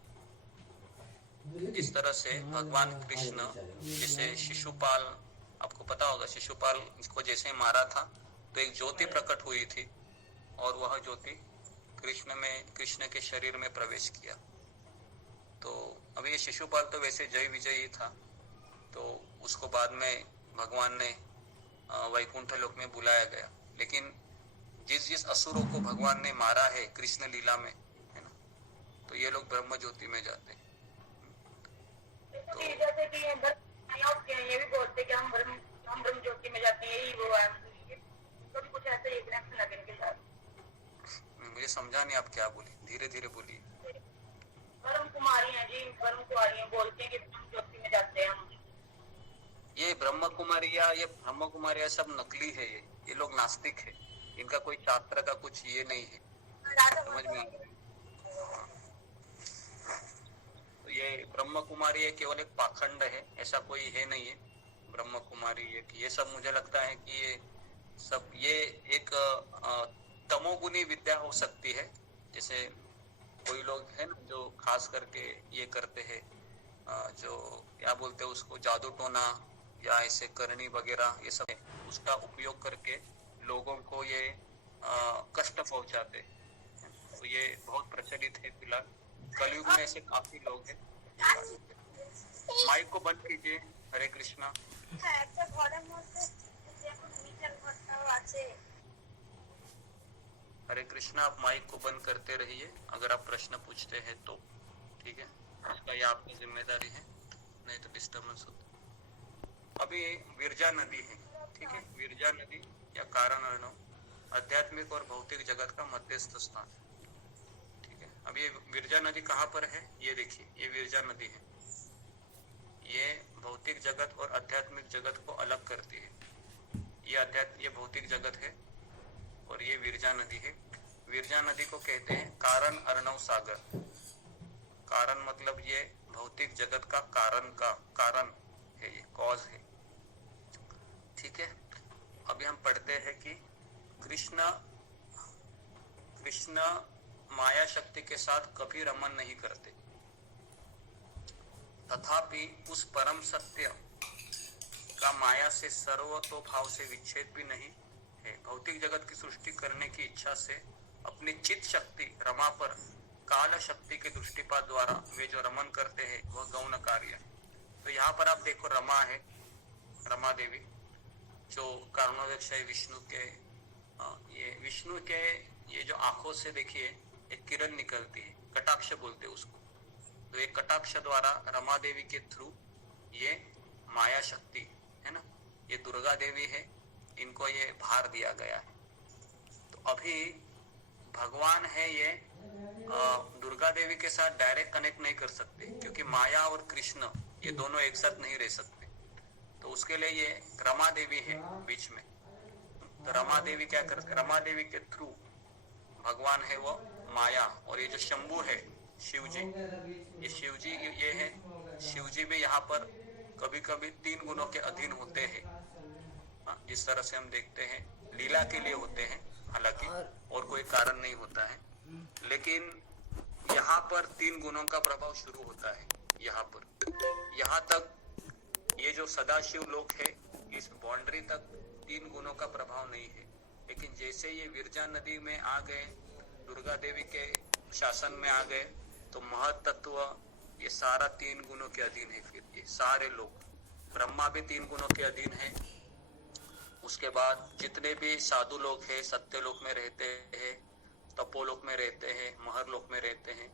इस तरह से भगवान कृष्ण, जैसे शिशुपाल, आपको पता होगा शिशुपाल को जैसे मारा था तो एक ज्योति प्रकट हुई थी और वह ज्योति कृष्ण के शरीर में प्रवेश किया। तो अभी ये शिशुपाल तो वैसे जय विजयी था, तो उसको बाद में भगवान ने वैकुंठ लोक में बुलाया गया। लेकिन जिस असुरों को भगवान ने मारा है कृष्ण लीला में, है ना, तो ये लोग ब्रह्म ज्योति में जाते हैं। तो जैसे कि ये भी बोलते कि हम ब्रह्म ज्योति में जाते हैं, यही वो है, तो भी कुछ ऐसे एक कनेक्शन लगे इनके साथ। मुझे समझा नहीं आप क्या बोली, धीरे धीरे बोलिए। ब्रह्म कुमारी हैं जी, ब्रह्म कुमारी हैं, बोलते हैं कि ब्रह्म ज्योति में जाते हैं हम। ये ब्रह्म कुमारिया सब नकली है। ये लोग नास्तिक है, इनका कोई शास्त्र का कुछ ये नहीं है, समझ में आ रहा है। तो ये ब्रह्म कुमारी है केवल एक पाखंड है, ऐसा कोई है नहीं है ब्रह्म कुमारी। ये सब मुझे लगता है कि ये एक तमोगुनी विद्या हो सकती है। जैसे कोई लोग है ना जो खास करके ये करते हैं, जो क्या बोलते हैं उसको, जादू टोना या ऐसे करनी वगैरह, ये सब उसका उपयोग करके लोगों को ये कष्ट पहुंचाते हैं। तो ये बहुत प्रचलित है फिलहाल कलयुग में, ऐसे काफी लोग हैं। माइक को बंद कीजिए। हरे कृष्णा। हरे कृष्णा, आप माइक को बंद करते रहिए अगर आप प्रश्न पूछते हैं तो, ठीक है, उसका ये आपकी जिम्मेदारी है, नहीं तो डिस्टर्बेंस होता। अभी विरजा नदी है, ठीक है, विरजा नदी या कारण अर्णव आध्यात्मिक और भौतिक जगत का मध्यस्थ स्थान, ठीक है। अब ये विरजा नदी कहाँ पर है, ये देखिए, ये विरजा नदी है, ये भौतिक जगत और आध्यात्मिक जगत को अलग करती है। ये भौतिक जगत है और ये विरजा नदी है। विरजा नदी को कहते हैं कारण अर्णव सागर। कारण मतलब ये भौतिक जगत का कारण है, ये कॉज है, ठीक है। अभी हम पढ़ते हैं कि कृष्ण माया शक्ति के साथ कभी रमन नहीं करते, तथापि उस परम सत्य का माया से सर्वतोभाव से विच्छेद भी नहीं है। भौतिक जगत की सृष्टि करने की इच्छा से अपनी चित्त शक्ति रमा पर काल शक्ति के दृष्टिपात द्वारा वे जो रमन करते हैं वह गौण कार्य। तो यहाँ पर आप देखो रमा है, रमा देवी जो कारणोदय विष्णु के ये जो आंखों से देखिए एक किरण निकलती है, कटाक्ष बोलते हैं उसको। तो एक कटाक्ष द्वारा रमा देवी के थ्रू ये माया शक्ति है ना, ये दुर्गा देवी है, इनको ये भार दिया गया है। तो अभी भगवान है ये दुर्गा देवी के साथ डायरेक्ट कनेक्ट नहीं कर सकते, क्योंकि माया और कृष्ण ये दोनों एक साथ नहीं रह सकते। तो उसके लिए ये रमा देवी है बीच में। तो रमा देवी क्या करते, रमा देवी के थ्रू भगवान है वो माया, और ये जो शंभू है शिव जी, ये शिव जी ये है, शिव जी भी यहाँ पर कभी कभी 3 गुणों के अधीन होते हैं। जिस तरह से हम देखते हैं लीला के लिए होते हैं, हालांकि और कोई कारण नहीं होता है, लेकिन यहाँ पर 3 गुणों का प्रभाव शुरू होता है। यहाँ तक ये जो सदाशिव लोक है इस बाउंड्री तक 3 गुणों का प्रभाव नहीं है, लेकिन जैसे ये विरजा नदी में आ गए, दुर्गा देवी के शासन में आ गए, तो महत तत्व ये सारा 3 गुणों के अधीन है। फिर ये सारे लोग, ब्रह्मा भी 3 गुणों के अधीन है। उसके बाद जितने भी साधु लोग हैं सत्यलोक में रहते हैं, तपोलोक में रहते हैं, महरलोक में रहते हैं,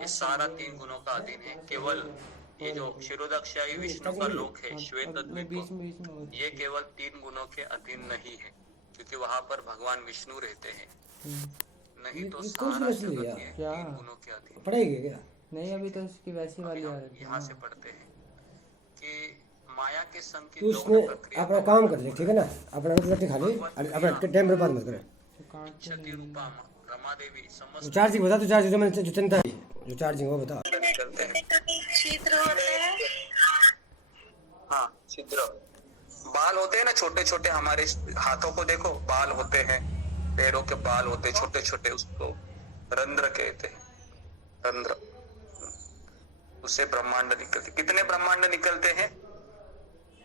ये सारा 3 गुणों का अधीन है। केवल ये जो क्षीरोदक्षायी विष्णु का लोक है श्वेत द्वीप, ये केवल 3 गुणों के अधीन नहीं है, क्योंकि वहां पर भगवान विष्णु रहते हैं। नहीं तो सारा जगत ये 3 गुणों के अधीन। पढ़ेगी क्या? नहीं, अभी तो उसकी वैसी अभी वाली आ हम रही यहाँ है। से पढ़ते हैं कि माया के संग की तू दो उसमें प्रक्रिया अपना काम कर ले, ठीक है ना? अपना रोटी खा ले और अपना टाइम पर बात मत करे। इच्छति रूपा रमा देवी जो समस्त चार्जिंग बता, तो चार्जिंग जो मैंने जो चिंता है, जो चार्जिंग वो बता। निकलते हैं। छिद्र होते हैं। हाँ, छिद्र बाल होते हैं ना छोटे छोटे, हमारे हाथों को देखो बाल होते हैं, पैरों के बाल होते हैं छोटे छोटे, उसको रंध्र कहते हैं। रंध्र, उससे ब्रह्मांड निकलते। कितने ब्रह्मांड निकलते हैं?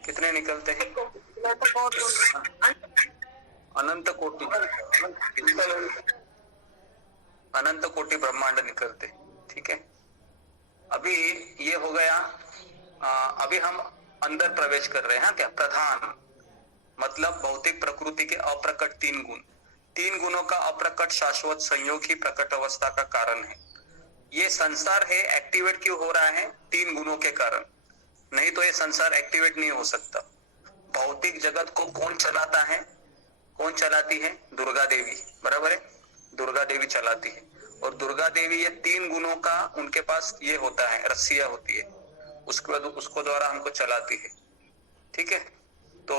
कितने निकलते हैं? अनंत कोटि, अनंत कोटि ब्रह्मांड निकलते। ठीक है, अभी ये हो गया। अभी हम अंदर प्रवेश कर रहे हैं। क्या? प्रधान मतलब भौतिक प्रकृति के अप्रकट 3 गुण। 3 गुणों का अप्रकट शाश्वत संयोग ही प्रकट अवस्था का कारण है। ये संसार है एक्टिवेट क्यों हो रहा है? 3 गुणों के कारण, नहीं तो ये संसार एक्टिवेट नहीं हो सकता। भौतिक जगत को कौन चलाता है? कौन चलाती है? दुर्गा देवी, बराबर है, दुर्गा देवी चलाती है। और दुर्गा देवी ये 3 गुणों का उनके पास ये होता है, रस्सिया होती है, उसको द्वारा हमको चलाती है। ठीक है, तो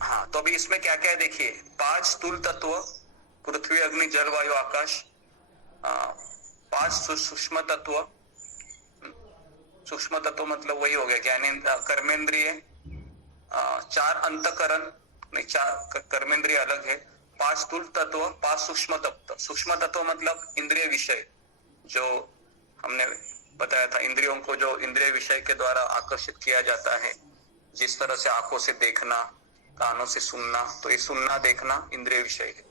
हाँ, तो अभी इसमें क्या क्या है देखिए। 5 स्थूल तत्व, पृथ्वी अग्नि जल वायु आकाश। 5 सूक्ष्म तत्व, सूक्ष्म तत्व मतलब वही हो गया ज्ञानेन्द्रिय कर्मेंद्रिय। 4 अंतकरण, नहीं 4 कर्मेंद्रिय अलग है। 5 स्थूल तत्व, 5 सूक्ष्म तत्व। सूक्ष्म तत्व मतलब इंद्रिय विषय, जो हमने बताया था, इंद्रियों को जो इंद्रिय विषय के द्वारा आकर्षित किया जाता है, जिस तरह से आंखों से देखना, कानों से सुनना, तो ये सुनना देखना इंद्रिय विषय है।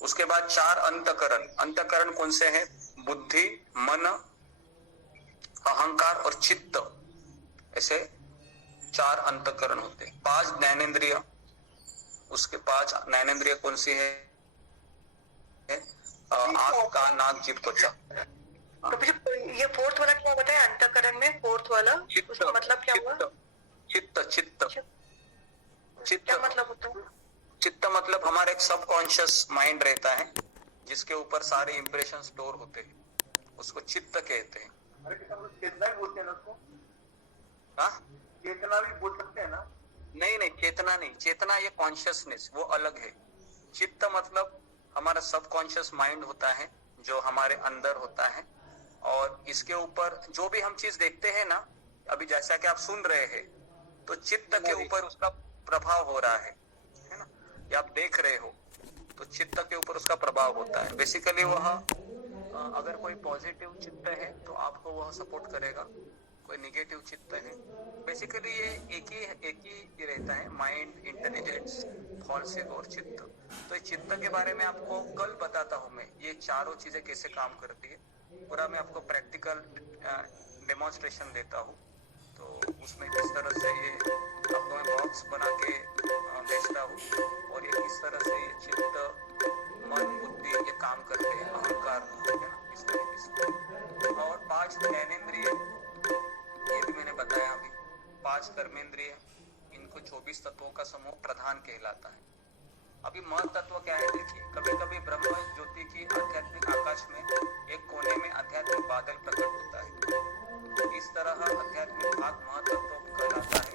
उसके बाद 4 अंतकरण। अंतकरण कौन से हैं? बुद्धि, मन, अहंकार और चित्त, ऐसे 4 अंतकरण होते हैं। 5 ज्ञानेंद्रिय। उसके 5 ज्ञानेंद्रिय कौन सी है? आंख, कान, नाक, जीभ, त्वचा। तो फिर ये फोर्थ वाला क्या बताया अंतःकरण में? फोर्थ वाला उसका मतलब क्या हुआ? चित्त, चित्त, चित्त क्या मतलब होता है? चित्त मतलब हमारा एक सबकॉन्शियस माइंड रहता है, जिसके ऊपर सारे इंप्रेशन स्टोर होते हैं, उसको चित्त कहते हैं। चेतना भी बोलते हैं ना उसको? हाँ, चेतना भी बोल सकते हैं ना? नहीं नहीं, चेतना नहीं, चेतना ये कॉन्शियसनेस, वो अलग है। चित्त मतलब हमारा सबकॉन्शियस माइंड होता है, जो हमारे अंदर होता है, और इसके ऊपर जो भी हम चीज देखते हैं ना, अभी जैसा कि आप सुन रहे हैं, तो चित्त के ऊपर उसका प्रभाव हो रहा है ना? या आप देख रहे हो, तो चित्त के ऊपर उसका प्रभाव होता है। बेसिकली वह अगर कोई पॉजिटिव चित्त है तो आपको वह सपोर्ट करेगा, कोई निगेटिव चित्त है, बेसिकली ये एक ही रहता है, माइंड, इंटेलिजेंस, फॉल्स ईगो और चित्त। तो चित्त के बारे में आपको कल बताता हूँ मैं, ये चारों चीजें कैसे काम करती है, पूरा मैं आपको प्रैक्टिकल डेमोन्स्ट्रेशन देता हूँ। तो उसमें किस तरह से ये आपको मैं बॉक्स बना के भेजता हूँ, और ये किस तरह से ये चित्त, मन, बुद्धि ये काम करते हैं, अहंकार, है ना, इस तरीके से। और 5 ज्ञानेंद्रिय, ये भी मैंने बताया अभी। 5 कर्मेंद्रिय, इनको 24 तत्वों का समूह प्रधान कहलाता है। अभी महत तत्व क्या है देखिए। कभी कभी ब्रह्म ज्योति की आध्यात्मिक आकाश में एक कोने में आध्यात्मिक बादल प्रकट होता है। इस तरह आध्यात्मिक भाग महत तत्व कहलाता है।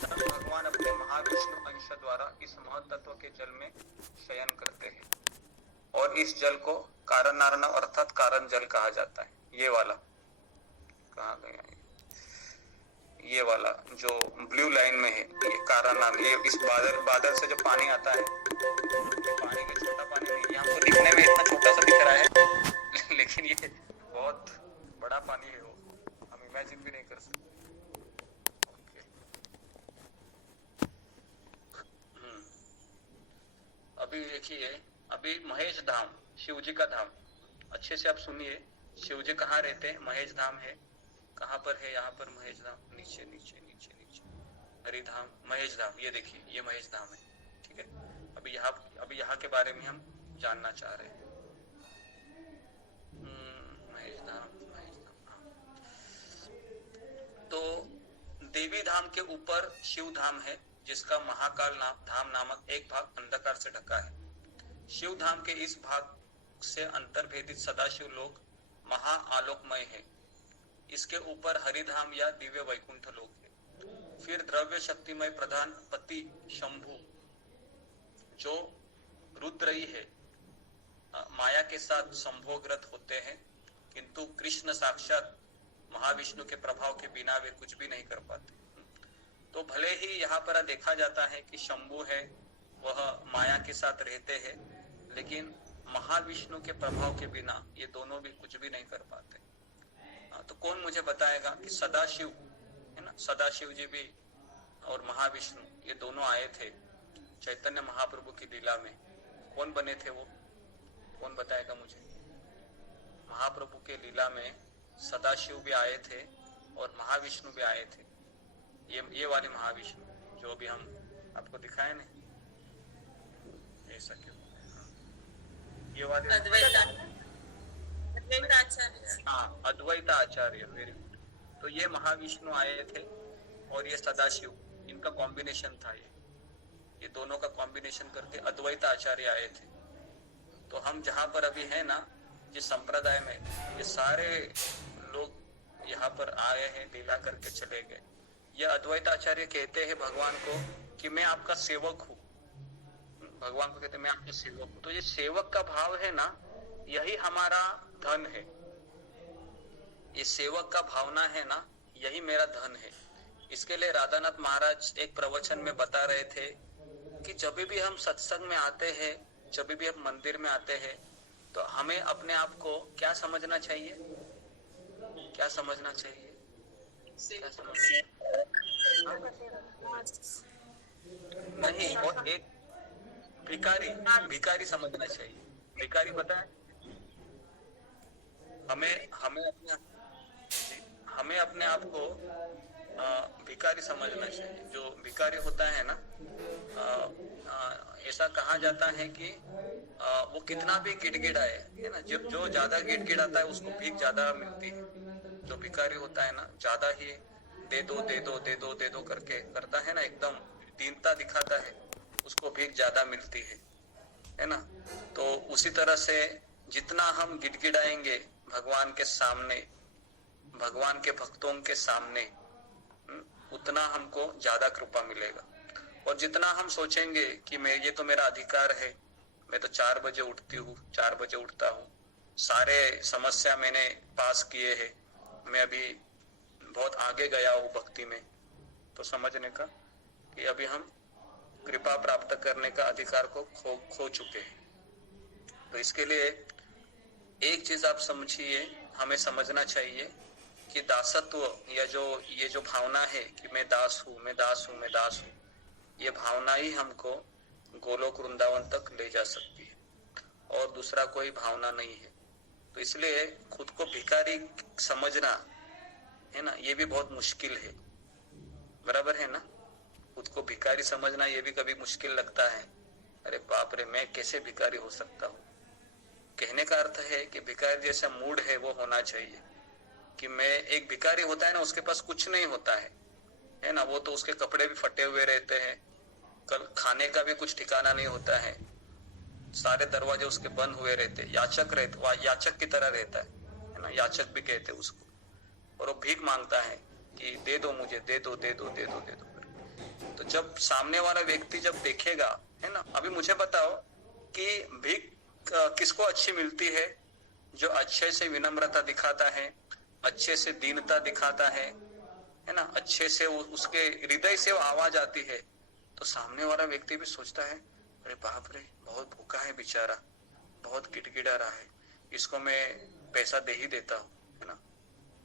तब भगवान अपने महाविष्णु अंश द्वारा इस महत तत्व के जल में शयन करते हैं, और इस जल को कारण नारायण अर्थात कारण जल कहा जाता है। ये वाला कहा गया है, ये वाला जो ब्लू लाइन में है, ये कारण नाम। ये इस बादल से जो पानी आता है, पानी का छोटा पानी नहीं, यहाँ तो दिखने में इतना छोटा सा दिख रहा है, लेकिन ये बहुत बड़ा पानी है, वो हम इमेजिन भी नहीं कर सकते। अभी देखिए, अभी महेश धाम, शिव जी का धाम, अच्छे से आप सुनिए। शिव जी कहाँ रहते हैं? महेश धाम है। कहाँ पर है? यहाँ पर महेश धाम, नीचे नीचे नीचे नीचे हरिधाम, महेश धाम, ये देखिए, ये महेश धाम है। ठीक है, अभी यहाँ के बारे में हम जानना चाह रहे हैं। महेश धाम, हाँ। तो देवी धाम के ऊपर शिव धाम है, जिसका महाकाल धाम नामक एक भाग अंधकार से ढका है। शिव धाम के इस भाग से अंतर्भेदित सदाशिव लोक महा आलोकमय है। इसके ऊपर हरिधाम या दिव्य वैकुंठ लोक है। फिर द्रव्य शक्तिमय प्रधान पति शंभु, जो रुद्रई है, माया के साथ संभोगरत होते हैं, किंतु कृष्ण साक्षात महाविष्णु के प्रभाव के बिना वे कुछ भी नहीं कर पाते। तो भले ही यहाँ पर देखा जाता है कि शंभु है, वह माया के साथ रहते हैं, लेकिन महाविष्णु के प्रभाव के बिना ये दोनों भी कुछ भी नहीं कर पाते। तो कौन मुझे बताएगा कि सदाशिव है ना, सदाशिव जी भी और महाविष्णु ये दोनों आए थे चैतन्य महाप्रभु की लीला में। कौन बने थे वो? कौन बताएगा मुझे? महाप्रभु के लीला में सदाशिव भी आए थे और महाविष्णु भी आए थे। ये वाले महाविष्णु जो भी हम आपको दिखाए ना, ऐसा क्यों? ये वाले हाँ, अद्वैत आचार्य, वेरी गुड। तो ये महाविष्णु आए थे और ये सदाशिव, इनका कॉम्बिनेशन था। ये दोनों का कॉम्बिनेशन करके अद्वैत आचार्य आए थे। तो हम जहाँ पर अभी है ना, जिस संप्रदाय में, ये सारे लोग यहाँ पर आए हैं, लीला करके चले गए। ये अद्वैत आचार्य कहते हैं भगवान को कि मैं आपका सेवक हूँ। भगवान को कहते हैं मैं आपका सेवक हूँ। तो ये सेवक का भाव है ना, यही हमारा धन है। ये सेवक का भावना है ना, यही मेरा धन है। इसके लिए राधानाथ महाराज एक प्रवचन में बता रहे थे कि जब भी हम सत्संग में आते हैं, जब भी हम मंदिर में आते हैं, तो हमें अपने आप को क्या समझना चाहिए? क्या समझना चाहिए? क्या समझना? नहीं, और एक भिखारी समझना चाहिए। भिखारी पता है? हमें अपने आप को भिखारी समझना चाहिए। जो भिखारी होता है ना, ऐसा कहा जाता है कि वो कितना भी गिड़गिड़ाए, है ना, जब जो ज्यादा गिड़गिड़ाता है उसको भीख ज्यादा मिलती है। जो भिखारी होता है ना, ज्यादा ही दे दो दे दो दे दो दे दो करके करता है ना, एकदम दीनता दिखाता है, उसको भीख ज्यादा मिलती है ना। तो उसी तरह से जितना हम गिड़गिड़ाएंगे भगवान के सामने, भगवान के भक्तों के सामने, उतना हमको ज्यादा कृपा मिलेगा। और जितना हम सोचेंगे कि मैं, ये तो मेरा अधिकार है, मैं तो 4 बजे उठती हूँ, 4 बजे उठता हूँ, सारे समस्या मैंने पास किए हैं, मैं अभी बहुत आगे गया हूँ भक्ति में, तो समझने का कि अभी हम कृपा प्राप्त करने का अधिकार को खो चुके हैं। तो इसके लिए एक चीज आप समझिए, हमें समझना चाहिए कि दासत्व या ये जो भावना है कि मैं दास हूँ, मैं दास हूँ, मैं दास हूँ, ये भावना ही हमको गोलोक वृंदावन तक ले जा सकती है और दूसरा कोई भावना नहीं है। तो इसलिए खुद को भिखारी समझना है ना, ये भी बहुत मुश्किल है। बराबर है ना? खुद को भिखारी समझना ये भी कभी मुश्किल लगता है। अरे बाप रे, मैं कैसे भिखारी हो सकता हूँ? कहने का अर्थ है कि भिखारी जैसा मूड है वो होना चाहिए कि मैं, एक भिखारी होता है ना, उसके पास कुछ नहीं होता है ना, वो तो उसके कपड़े भी फटे हुए रहते हैं, कल खाने का भी कुछ ठिकाना नहीं होता है, सारे दरवाजे उसके बंद हुए रहते, याचक की तरह रहता है ना, याचक भी कहते उसको। और वो भीख मांगता है कि दे दो मुझे, दे दो दे दो दे दो दे दो। तो जब सामने वाला व्यक्ति जब देखेगा, है ना, अभी मुझे बताओ कि भीख किसको अच्छी मिलती है? जो अच्छे से विनम्रता दिखाता है, अच्छे से दीनता दिखाता है ना, अच्छे से उसके हृदय से वो आवाज आती है, तो सामने वाला व्यक्ति भी सोचता है अरे बाप रे, बहुत भूखा है बेचारा, बहुत गिड़गिड़ा रहा है, इसको मैं पैसा दे ही देता हूँ, है ना।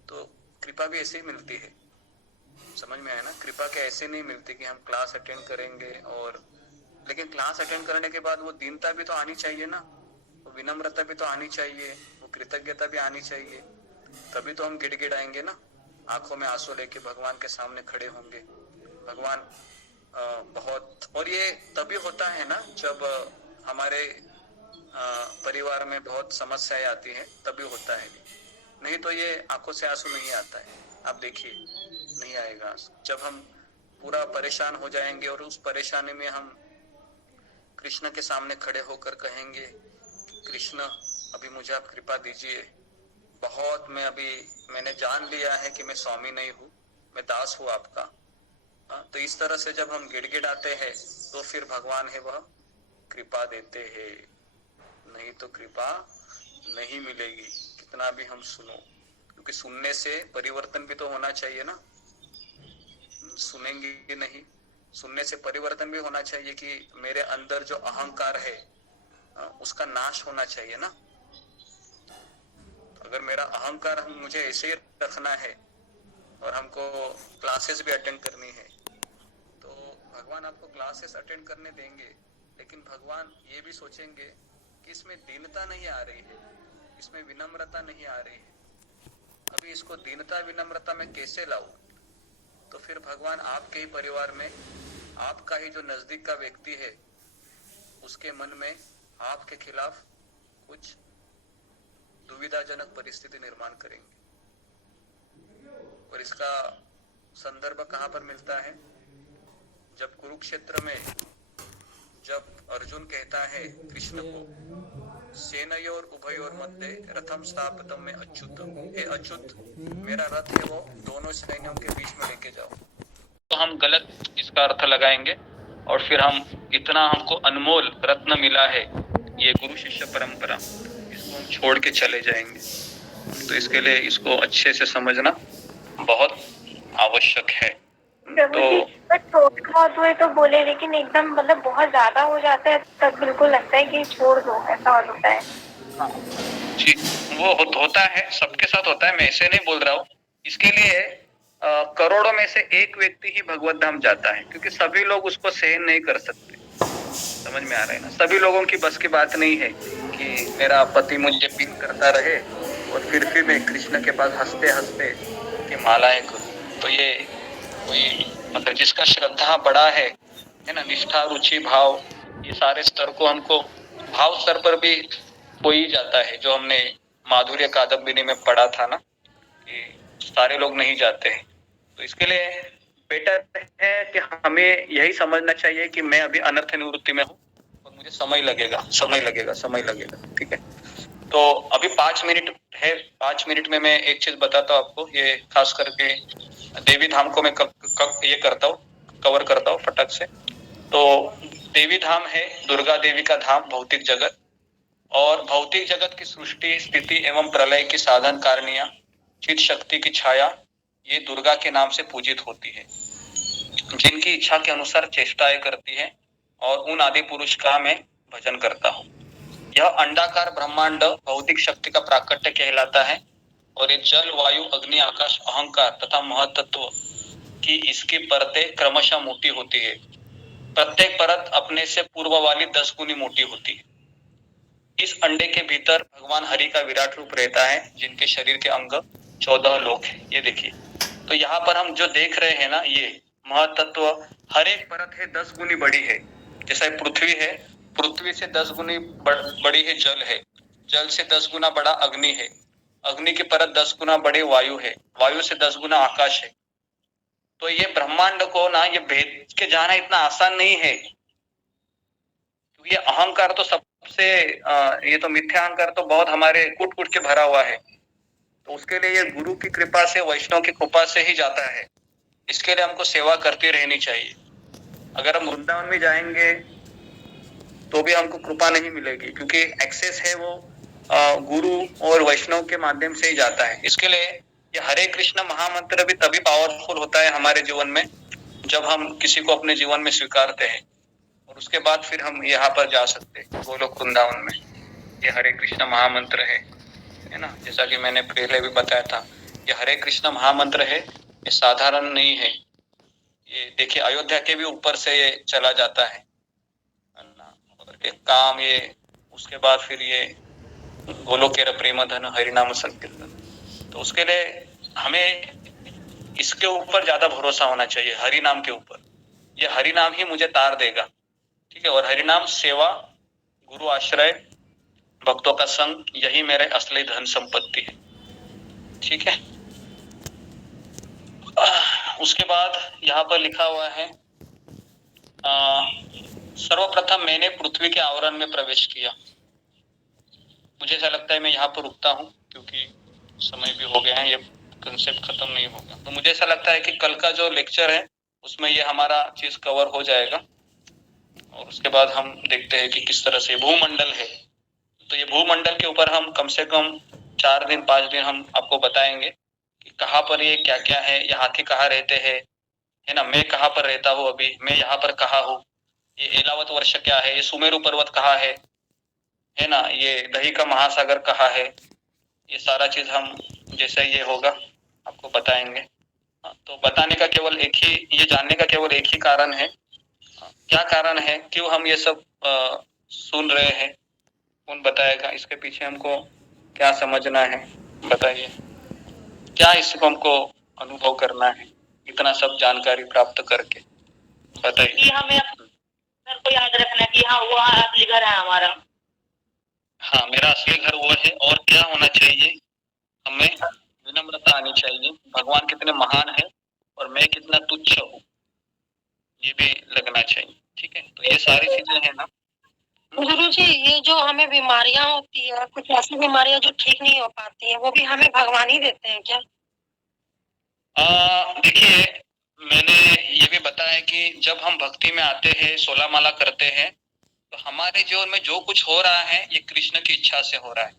तो कृपा भी ऐसे ही मिलती है, समझ में आया ना? कृपा के ऐसे नहीं मिलती कि हम क्लास अटेंड करेंगे और लेकिन क्लास अटेंड करने के बाद वो दीनता भी तो आनी चाहिए ना, वो विनम्रता भी तो आनी चाहिए, वो कृतज्ञता भी आनी चाहिए, तभी तो हम गिड़गिड़ाएंगे ना, आंखों में आंसू लेके भगवान के सामने खड़े होंगे। भगवान बहुत, और ये तभी होता है ना जब हमारे परिवार में बहुत समस्याएं आती हैं, तभी होता है, नहीं तो ये आंखों से आंसू नहीं आता है। आप देखिए नहीं आएगा आंसू। जब हम पूरा परेशान हो जाएंगे और उस परेशानी में हम कृष्ण के सामने खड़े होकर कहेंगे, कृष्ण अभी मुझे आप कृपा दीजिए, बहुत मैंने जान लिया है कि मैं स्वामी नहीं हूँ, मैं दास हूँ आपका। तो इस तरह से जब हम गिड़गिड़ाते हैं तो फिर भगवान है वह कृपा देते हैं, नहीं तो कृपा नहीं मिलेगी कितना भी हम सुनो, क्योंकि सुनने से परिवर्तन भी तो होना चाहिए ना। सुनेंगे नहीं, सुनने से परिवर्तन भी होना चाहिए कि मेरे अंदर जो अहंकार है उसका नाश होना चाहिए ना। अगर मेरा अहंकार मुझे ऐसे ही रखना है और हमको क्लासेस भी अटेंड करनी है, तो भगवान आपको क्लासेस अटेंड करने देंगे, लेकिन भगवान ये भी सोचेंगे कि इसमें दीनता नहीं आ रही है, इसमें विनम्रता नहीं आ रही है, अभी इसको दीनता विनम्रता में कैसे लाऊं। तो फिर भगवान आपके ही परिवार में, आपका ही जो नजदीक का व्यक्ति है, उसके मन में आपके खिलाफ कुछ दुविधाजनक परिस्थिति निर्माण करेंगे। और इसका संदर्भ कहाँ पर मिलता है? जब कुरुक्षेत्र में जब अर्जुन कहता है कृष्ण को, सेनयोर उभयोर मध्य रथम स्थापितम में अच्युत, हे अच्युत मेरा रथ है वो दोनों सैन्यों के बीच में लेके जाओ। तो हम गलत इसका अर्थ लगाएंगे और फिर हम इतना हमको अनमोल रत्न मिला है, ये गुरु शिष्य परंपरा, इसको हम छोड़ के चले जाएंगे। तो इसके लिए इसको अच्छे से समझना बहुत आवश्यक है। प्रभु जी, बस थोड़ा बहुत हुए तो बोले, लेकिन एकदम मतलब बहुत ज्यादा हो जाता है तब बिल्कुल लगता है कि छोड़ दो, ऐसा होता है। जी, वो होता है, सबके साथ होता है, मैं ऐसे नहीं बोल रहा हूँ। इसके लिए करोड़ों में से एक व्यक्ति ही भगवत धाम जाता है, क्योंकि सभी लोग उसको सहन नहीं कर सकते। समझ में आ रहा है ना? सभी लोगों की बस की बात नहीं है कि मेरा पति मुझे पिन करता रहे और फिर मैं कृष्ण के पास हंसते हंसते कि मालाएं करूं। तो ये कोई मतलब जिसका श्रद्धा बड़ा है ना, निष्ठा रुचि भाव, ये सारे स्तर को हमको भाव स्तर पर भी हो ही जाता है, जो हमने माधुर्य कादम्बिनी में पढ़ा था ना, कि सारे लोग नहीं जाते हैं। तो इसके लिए बेटर है कि हमें यही समझना चाहिए कि मैं अभी अनर्थ निवृत्ति में हूँ और मुझे समय लगेगा। ठीक है, तो अभी 5 मिनट है, 5 मिनट में मैं एक चीज बताता हूँ आपको। ये खास करके देवी धाम को मैं ये करता हूँ, कवर करता हूँ फटक से। तो देवी धाम है दुर्गा देवी का धाम, भौतिक जगत, और भौतिक जगत की सृष्टि स्थिति एवं प्रलय की साधन कारणियां, चित शक्ति की छाया, ये दुर्गा के नाम से पूजित होती है, जिनकी इच्छा के अनुसार चेष्टाएं करती है, और उन आदि पुरुष का मैं भजन करता हूँ। यह अंडाकार ब्रह्मांड भौतिक शक्ति का प्राकट्य कहलाता है, और ये जल वायु अग्नि आकाश अहंकार तथा महतत्व की इसकी परतें क्रमशः मोटी होती है। प्रत्येक परत अपने से पूर्व वाली 10 गुनी मोटी होती है। इस अंडे के भीतर भगवान हरि का विराट रूप रहता है, जिनके शरीर के अंग 14 लोक है। ये देखिए, तो यहाँ पर हम जो देख रहे हैं ना, ये महतत्व हर एक परत है 10 गुनी बड़ी है। जैसा पृथ्वी है, पृथ्वी से 10 गुनी बड़ी है जल है, जल से 10 गुना बड़ा अग्नि है, अग्नि की परत 10 गुना बड़ी वायु है, वायु से 10 गुना आकाश है। तो ये ब्रह्मांड को ना ये भेद के जाना इतना आसान नहीं है, क्योंकि ये अहंकार तो सबसे ये तो मिथ्या अहंकार तो बहुत हमारे कुट कुट के भरा हुआ है। तो उसके लिए ये गुरु की कृपा से, वैष्णव की कृपा से ही जाता है। इसके लिए हमको सेवा करती रहनी चाहिए। अगर हम वृंदावन में जाएंगे तो भी हमको कृपा नहीं मिलेगी, क्योंकि एक्सेस है वो गुरु और वैष्णव के माध्यम से ही जाता है। इसके लिए ये हरे कृष्ण महामंत्र भी तभी पावरफुल होता है हमारे जीवन में, जब हम किसी को अपने जीवन में स्वीकारते हैं, और उसके बाद फिर हम यहाँ पर जा सकते हैं गोलोक वृंदावन में। ये हरे कृष्ण महामंत्र है ना, जैसा कि मैंने पहले भी बताया था, ये हरे कृष्ण महामंत्र है, ये साधारण नहीं है। ये देखिए, अयोध्या के भी ऊपर से ये चला जाता है। एक काम, ये उसके बाद फिर ये गोलोकेर प्रेम धन हरिनाम संकीर्तन। तो उसके लिए हमें इसके ऊपर ज्यादा भरोसा होना चाहिए, हरि नाम के ऊपर। ये हरि नाम ही मुझे तार देगा, ठीक है। और हरि नाम, सेवा, गुरु आश्रय, भक्तों का संग, यही मेरे असली धन संपत्ति है, ठीक है। उसके बाद यहाँ पर लिखा हुआ है, सर्वप्रथम मैंने पृथ्वी के आवरण में प्रवेश किया। मुझे ऐसा लगता है मैं यहाँ पर रुकता हूँ क्योंकि समय भी हो गया है, ये कंसेप्ट खत्म नहीं होगा। तो मुझे ऐसा लगता है कि कल का जो लेक्चर है उसमें ये हमारा चीज कवर हो जाएगा। और उसके बाद हम देखते हैं कि किस तरह से भूमंडल है। तो ये भूमंडल के ऊपर हम कम से कम 4 दिन 5 दिन हम आपको बताएंगे कि कहाँ पर ये क्या क्या है, ये हाथी कहाँ रहते हैं, है ना, मैं कहाँ पर रहता हूँ, अभी मैं यहाँ पर कहाँ हूँ, ये एलावत वर्ष क्या है, ये सुमेरु पर्वत कहाँ है ना, ये दही का महासागर कहाँ है, ये सारा चीज हम जैसे ये होगा आपको बताएंगे। तो बताने का केवल एक ही, ये जानने का केवल एक ही कारण है, क्या कारण है, क्यों हम ये सब सुन रहे हैं, कौन बताएगा, इसके पीछे हमको क्या समझना है, बताइए, क्या इसको हमको अनुभव करना है इतना सब जानकारी प्राप्त करके, बताइए। कि हमें घर को याद रखना कि हाँ वो असली घर है हमारा। हाँ, मेरा असली घर वो है। और क्या होना चाहिए, हमें विनम्रता आनी चाहिए, भगवान कितने महान है और मैं कितना तुच्छ हूँ, ये भी लगना चाहिए, ठीक है। तो ये सारी चीजें हैं ना। गुरु जी, ये जो हमें बीमारियां होती है, कुछ ऐसी बीमारियां जो ठीक नहीं हो पाती है, वो भी हमें भगवान ही देते हैं क्या? देखिए, मैंने ये भी बताया कि जब हम भक्ति में आते हैं, 16 माला करते हैं, तो हमारे जीवन में जो कुछ हो रहा है ये कृष्ण की इच्छा से हो रहा है,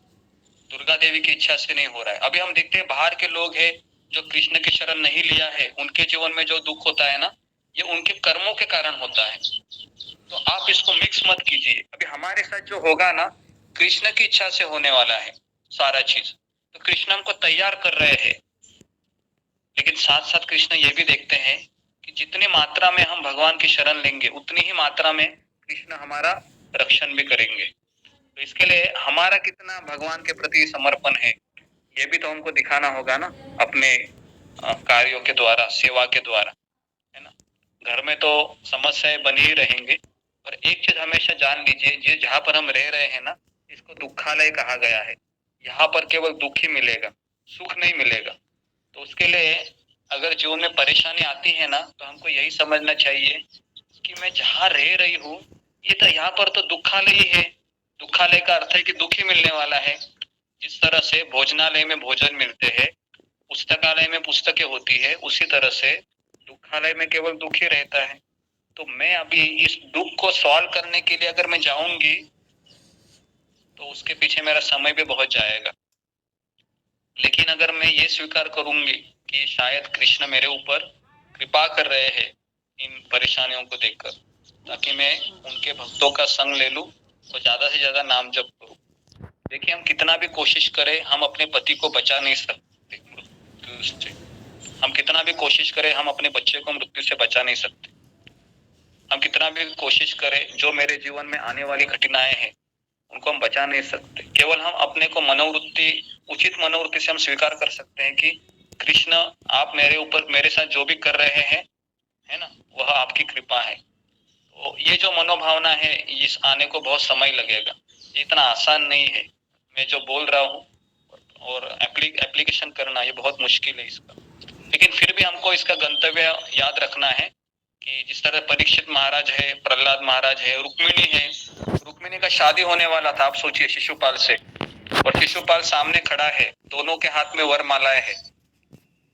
दुर्गा देवी की इच्छा से नहीं हो रहा है। अभी हम देखते हैं बाहर के लोग हैं जो कृष्ण की शरण नहीं लिया है, उनके जीवन में जो दुख होता है ना, ये उनके कर्मों के कारण होता है। तो आप इसको मिक्स मत कीजिए। अभी हमारे साथ जो होगा ना, कृष्ण की इच्छा से होने वाला है सारा चीज। तो कृष्ण हमको तैयार कर रहे हैं, लेकिन साथ साथ कृष्ण ये भी देखते हैं कि जितनी मात्रा में हम भगवान की शरण लेंगे उतनी ही मात्रा में कृष्ण हमारा रक्षण भी करेंगे। तो इसके लिए हमारा कितना भगवान के प्रति समर्पण है, ये भी तो हमको दिखाना होगा ना, अपने कार्यों के द्वारा, सेवा के द्वारा, है ना। घर में तो समस्याएं बनी ही रहेंगी, और एक चीज हमेशा जान लीजिए, ये जहाँ पर हम रह रहे हैं ना, इसको दुखालय कहा गया है। यहाँ पर केवल दुख ही मिलेगा, सुख नहीं मिलेगा। तो उसके लिए अगर जीवन में परेशानी आती है ना, तो हमको यही समझना चाहिए कि मैं जहाँ रह रही हूँ, ये तो यहाँ पर तो दुखालय ही है। दुखालय का अर्थ है कि दुख ही मिलने वाला है। जिस तरह से भोजनालय में भोजन मिलते हैं, पुस्तकालय में पुस्तकें होती है, उसी तरह से दुखालय में केवल दुख ही रहता है। तो मैं अभी इस दुख को सॉल्व करने के लिए अगर मैं जाऊंगी तो उसके पीछे मेरा समय भी बहुत जाएगा। लेकिन अगर मैं ये स्वीकार करूंगी कि शायद कृष्ण मेरे ऊपर कृपा कर रहे हैं इन परेशानियों को देखकर, ताकि मैं उनके भक्तों का संग ले लूं और ज्यादा से ज्यादा नाम जप करूं। देखिए, हम कितना भी कोशिश करें, हम अपने पति को बचा नहीं सकते मृत्यु से। हम कितना भी कोशिश करें, हम अपने बच्चे को मृत्यु से बचा नहीं सकते। हम कितना भी कोशिश करें, जो मेरे जीवन में आने वाली घटनाएं हैं उनको हम बचा नहीं सकते। केवल हम अपने को मनोवृत्ति, उचित मनोवृत्ति से हम स्वीकार कर सकते हैं कि कृष्ण, आप मेरे ऊपर, मेरे साथ जो भी कर रहे हैं, है ना, वह आपकी कृपा है। तो ये जो मनोभावना है, इस आने को बहुत समय लगेगा, ये इतना आसान नहीं है। मैं जो बोल रहा हूँ और एप्लीकेशन करना, ये बहुत मुश्किल है इसका। लेकिन फिर भी हमको इसका गंतव्य याद रखना है कि जिस तरह परीक्षित महाराज है, प्रहलाद महाराज है, रुक्मिणी है। रुक्मिणी का शादी होने वाला था, आप सोचिए, शिशुपाल से, और शिशुपाल सामने खड़ा है, दोनों के हाथ में वरमालाएं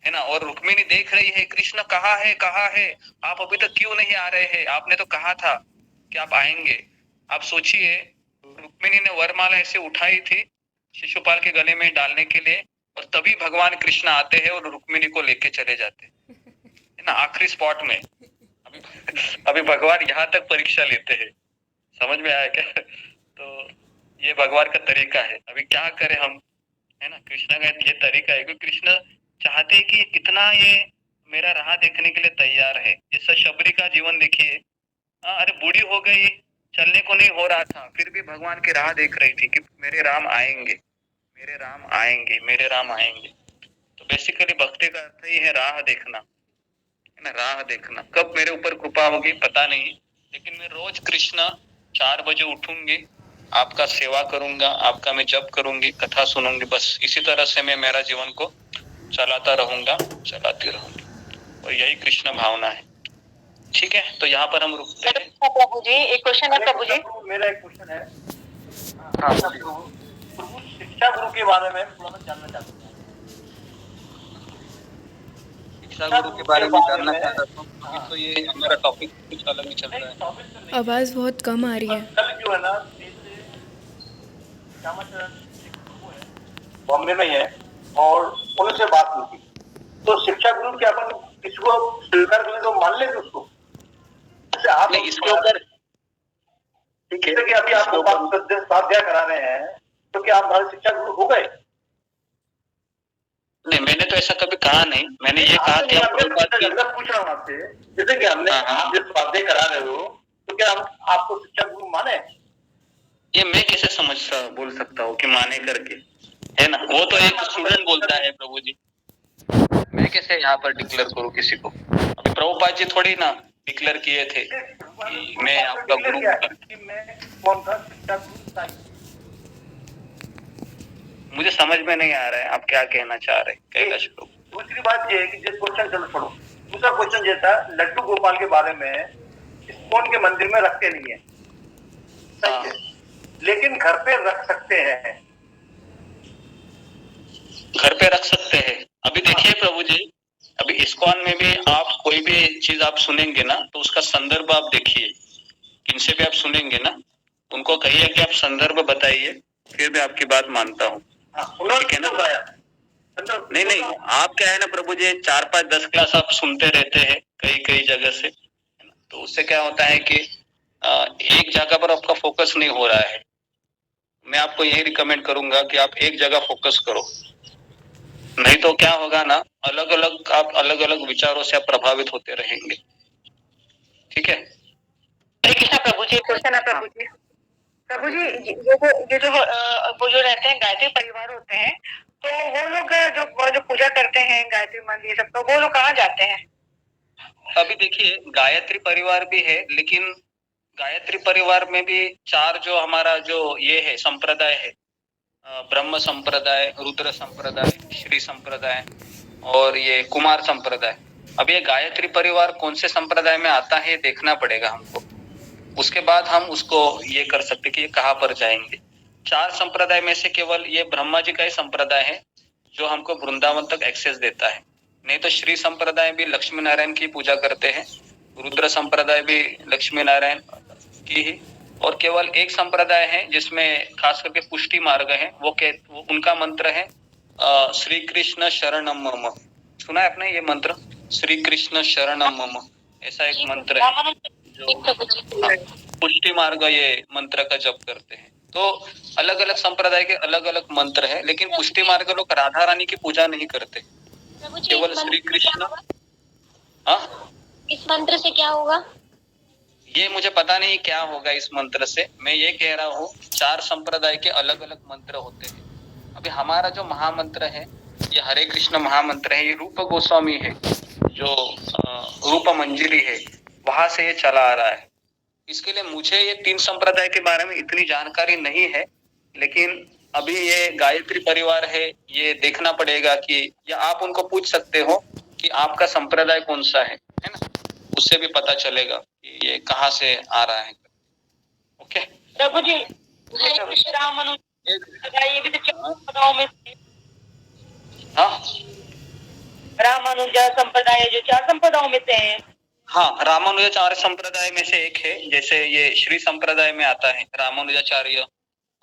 है ना, और रुक्मिणी देख रही है कृष्ण कहाँ है, आप अभी तक क्यों नहीं आ रहे हैं, आपने तो कहा था कि आप आएंगे। आप सोचिए, रुक्मिणी ने वरमाला ऐसे उठाई थी शिशुपाल के गले में डालने के लिए, और तभी भगवान कृष्ण आते हैं और रुक्मिणी को लेके चले जाते है ना, आखिरी स्पॉट में। अभी भगवान यहाँ तक परीक्षा लेते हैं, समझ में आया क्या? तो ये भगवान का तरीका है। अभी क्या करें हम, है ना, कृष्ण का ये तरीका है, क्योंकि कृष्ण चाहते हैं कि कितना ये मेरा राह देखने के लिए तैयार है। जैसा शबरी का जीवन देखिए, अरे बूढ़ी हो गई, चलने को नहीं हो रहा था, फिर भी भगवान की राह देख रही थी कि मेरे राम आएंगे, मेरे राम आएंगे, मेरे राम आएंगे। तो बेसिकली भक्ति का अर्थ ही है राह देखना, है ना, राह देखना। कब मेरे ऊपर कृपा होगी पता नहीं, लेकिन मैं रोज कृष्णा 4 बजे उठूंगी, आपका सेवा करूंगा, आपका मैं जप करूंगी, कथा सुनूंगी, बस इसी तरह से मैं मेरा जीवन को चलाता रहूंगा, चलाती रहूंगी, और यही कृष्ण भावना है। ठीक है, तो यहाँ पर हम रुकते हैं। प्रभु जी एक क्वेश्चन है प्रभु जी। मेरा एक क्वेश्चन है। हाँ, प्रभु शिक्षा गुरु के बारे में थोड़ा सा जानना चाहता हूँ। शिक्षा गुरु के बारे में जानना चाहता हूँ। अभी तो ये हमारा टॉपिक कुछ अलग ही चल रहा है। आवाज़ बहुत कम आ रही है। कल जो है ना बॉम्बे में है और उनसे बात हुई थी, तो शिक्षा गुरु के अपन किसको स्वीकार करें तो मान लेंगे उसको। आप इसके ऊपर जैसे कि अभी आप स्वाध्याय करा रहे हैं, तो क्या आप हमारे शिक्षा गुरु हो गए? नहीं, मैंने तो ऐसा कभी कहा नहीं। मैंने ये कहा कि आप पूछ रहा हूँ आपसे, जैसे कि हमने आप जो स्वाध्याय करा रहे हो, तो क्या हम आपको शिक्षा गुरु माने? ये मैं कैसे बोल सकता हूँ कि माने करके, है ना? वो तो एक स्टूडेंट बोलता है प्रभु जी, मैं कैसे यहाँ पर डिक्लेयर करूँ किसी को? अभी प्रभुपाद जी थोड़ी ना डिक्लेयर किए थे कि मैं आपका गुरु हूँ। मुझे समझ में नहीं आ रहा है आप क्या कहना चाह रहे हैं कैलाश प्रभु। दूसरी बात ये है कि जिस क्वेश्चन चलो छोड़ो, दूसरा क्वेश्चन ये था लड्डू गोपाल के बारे में, इस्कॉन के मंदिर में रखते नहीं है, सही है, लेकिन घर पे रख सकते हैं। घर पे रख सकते हैं। अभी देखिए प्रभु जी, अभी इस्कॉन में भी आप कोई भी चीज आप सुनेंगे ना, तो उसका संदर्भ आप देखिए। किनसे भी आप सुनेंगे ना, उनको कहिए कि आप संदर्भ बताइए, फिर भी आपकी बात मानता हूँ। ठीक है ना? नहीं, आप क्या है ना प्रभु जी, 4, 5, 10 क्लास आप सुनते रहते हैं कई जगह से, तो उससे क्या होता है कि एक जगह पर आपका फोकस नहीं हो रहा है। मैं आपको यही रिकमेंड करूंगा कि आप एक जगह फोकस करो, नहीं तो क्या होगा ना, आप अलग अलग विचारों से आप प्रभावित होते रहेंगे। ठीक है? हरे कृष्णा प्रभु जी, क्वेश्चन है प्रभु जी। प्रभु जी ये जो वो जो रहते हैं गायत्री परिवार होते हैं, तो वो लोग जो पूजा करते हैं गायत्री मंदिर ये सब, तो वो लोग कहाँ जाते हैं? अभी देखिए, गायत्री परिवार भी है, लेकिन गायत्री परिवार में भी 4 जो हमारा जो ये है संप्रदाय है, ब्रह्म संप्रदाय, रुद्र संप्रदाय, श्री संप्रदाय और ये कुमार संप्रदाय। अब ये गायत्री परिवार कौन से संप्रदाय में आता है देखना पड़ेगा हमको, उसके बाद हम उसको ये कर सकते कि ये कहाँ पर जाएंगे। 4 संप्रदाय में से केवल ये ब्रह्मा जी का ही संप्रदाय है जो हमको वृंदावन तक एक्सेस देता है, नहीं तो श्री संप्रदाय भी लक्ष्मी नारायण की पूजा करते हैं, रुद्र संप्रदाय भी लक्ष्मी नारायण की ही, और केवल एक संप्रदाय है जिसमें खास करके पुष्टि मार्ग है, वो उनका मंत्र है श्री कृष्ण शरणम मम। सुना है आपने ये मंत्र, श्री कृष्ण शरणम मम, ऐसा एक मंत्र है जो पुष्टि मार्ग ये मंत्र का जप करते हैं। तो अलग अलग संप्रदाय के अलग अलग मंत्र है, लेकिन पुष्टि मार्ग लोग राधा रानी की पूजा नहीं करते, केवल श्री कृष्ण। हाँ, इस मंत्र से क्या होगा? ये मुझे पता नहीं क्या होगा इस मंत्र से, मैं ये कह रहा हूँ 4 संप्रदाय के अलग अलग मंत्र होते हैं। अभी हमारा जो महामंत्र है ये हरे कृष्ण महामंत्र है, ये रूप गोस्वामी है जो रूप मंजरी है, वहां से ये चला आ रहा है। इसके लिए मुझे ये 3 संप्रदाय के बारे में इतनी जानकारी नहीं है, लेकिन अभी ये गायत्री परिवार है, ये देखना पड़ेगा कि, या आप उनको पूछ सकते हो कि आपका संप्रदाय कौन सा है ना, उससे भी पता चलेगा कि ये कहाँ से आ रहा है। ओके प्रभु जी, रामानुज ये भी तो 4 संप्रदायों में से, हाँ, रामानुजा संप्रदाय जो 4 संप्रदायों में से है। हाँ, रामानुजाचार्य संप्रदाय में से एक है, जैसे ये श्री संप्रदाय में आता है रामानुजाचार्य,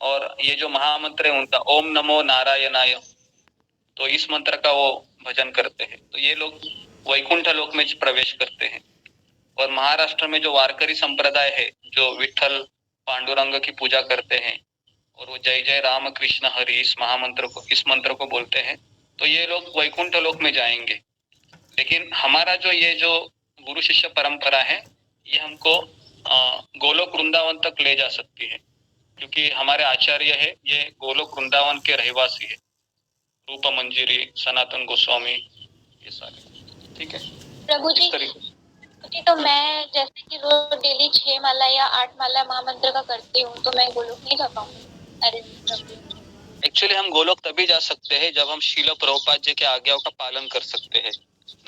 और ये जो महामंत्र है उनका ओम नमो नारायणाय, तो इस मंत्र का वो भजन करते हैं, तो ये लोग वैकुंठ लोक में प्रवेश करते हैं। और महाराष्ट्र में जो वारकरी संप्रदाय है जो विठल पांडुरंग की पूजा करते हैं, और वो जय जय राम कृष्ण हरि इस मंत्र को बोलते हैं, तो ये लोग वैकुंठ लोक में जाएंगे। लेकिन हमारा जो ये जो गुरु शिष्य परंपरा है, ये हमको गोलोक वृंदावन तक ले जा सकती है, क्योंकि हमारे आचार्य है ये गोलोक वृंदावन के रहवासी है, रूप मंजरी, सनातन गोस्वामी, ये सारे। ठीक है प्रभु जी, इस तरीके से। जी तो मैं जैसे कि रोज डेली 6 माला या 8 माला महामंत्र का करती हूँ, तो मैं गोलोक नहीं जा पाऊंगी? अरे प्रभु, एक्चुअली हम गोलोक तभी जा सकते हैं जब हम शील प्रभुपाद जी के आज्ञाओं का पालन कर सकते हैं,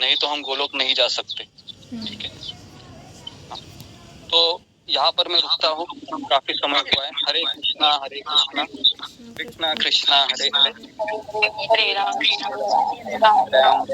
नहीं तो हम गोलोक नहीं जा सकते। ठीक है, हाँ। तो यहाँ पर मैं रुकता हूँ, काफी समय हुआ है। हरे कृष्णा कृष्णा कृष्णा हरे हरे, हरे राम राम राम।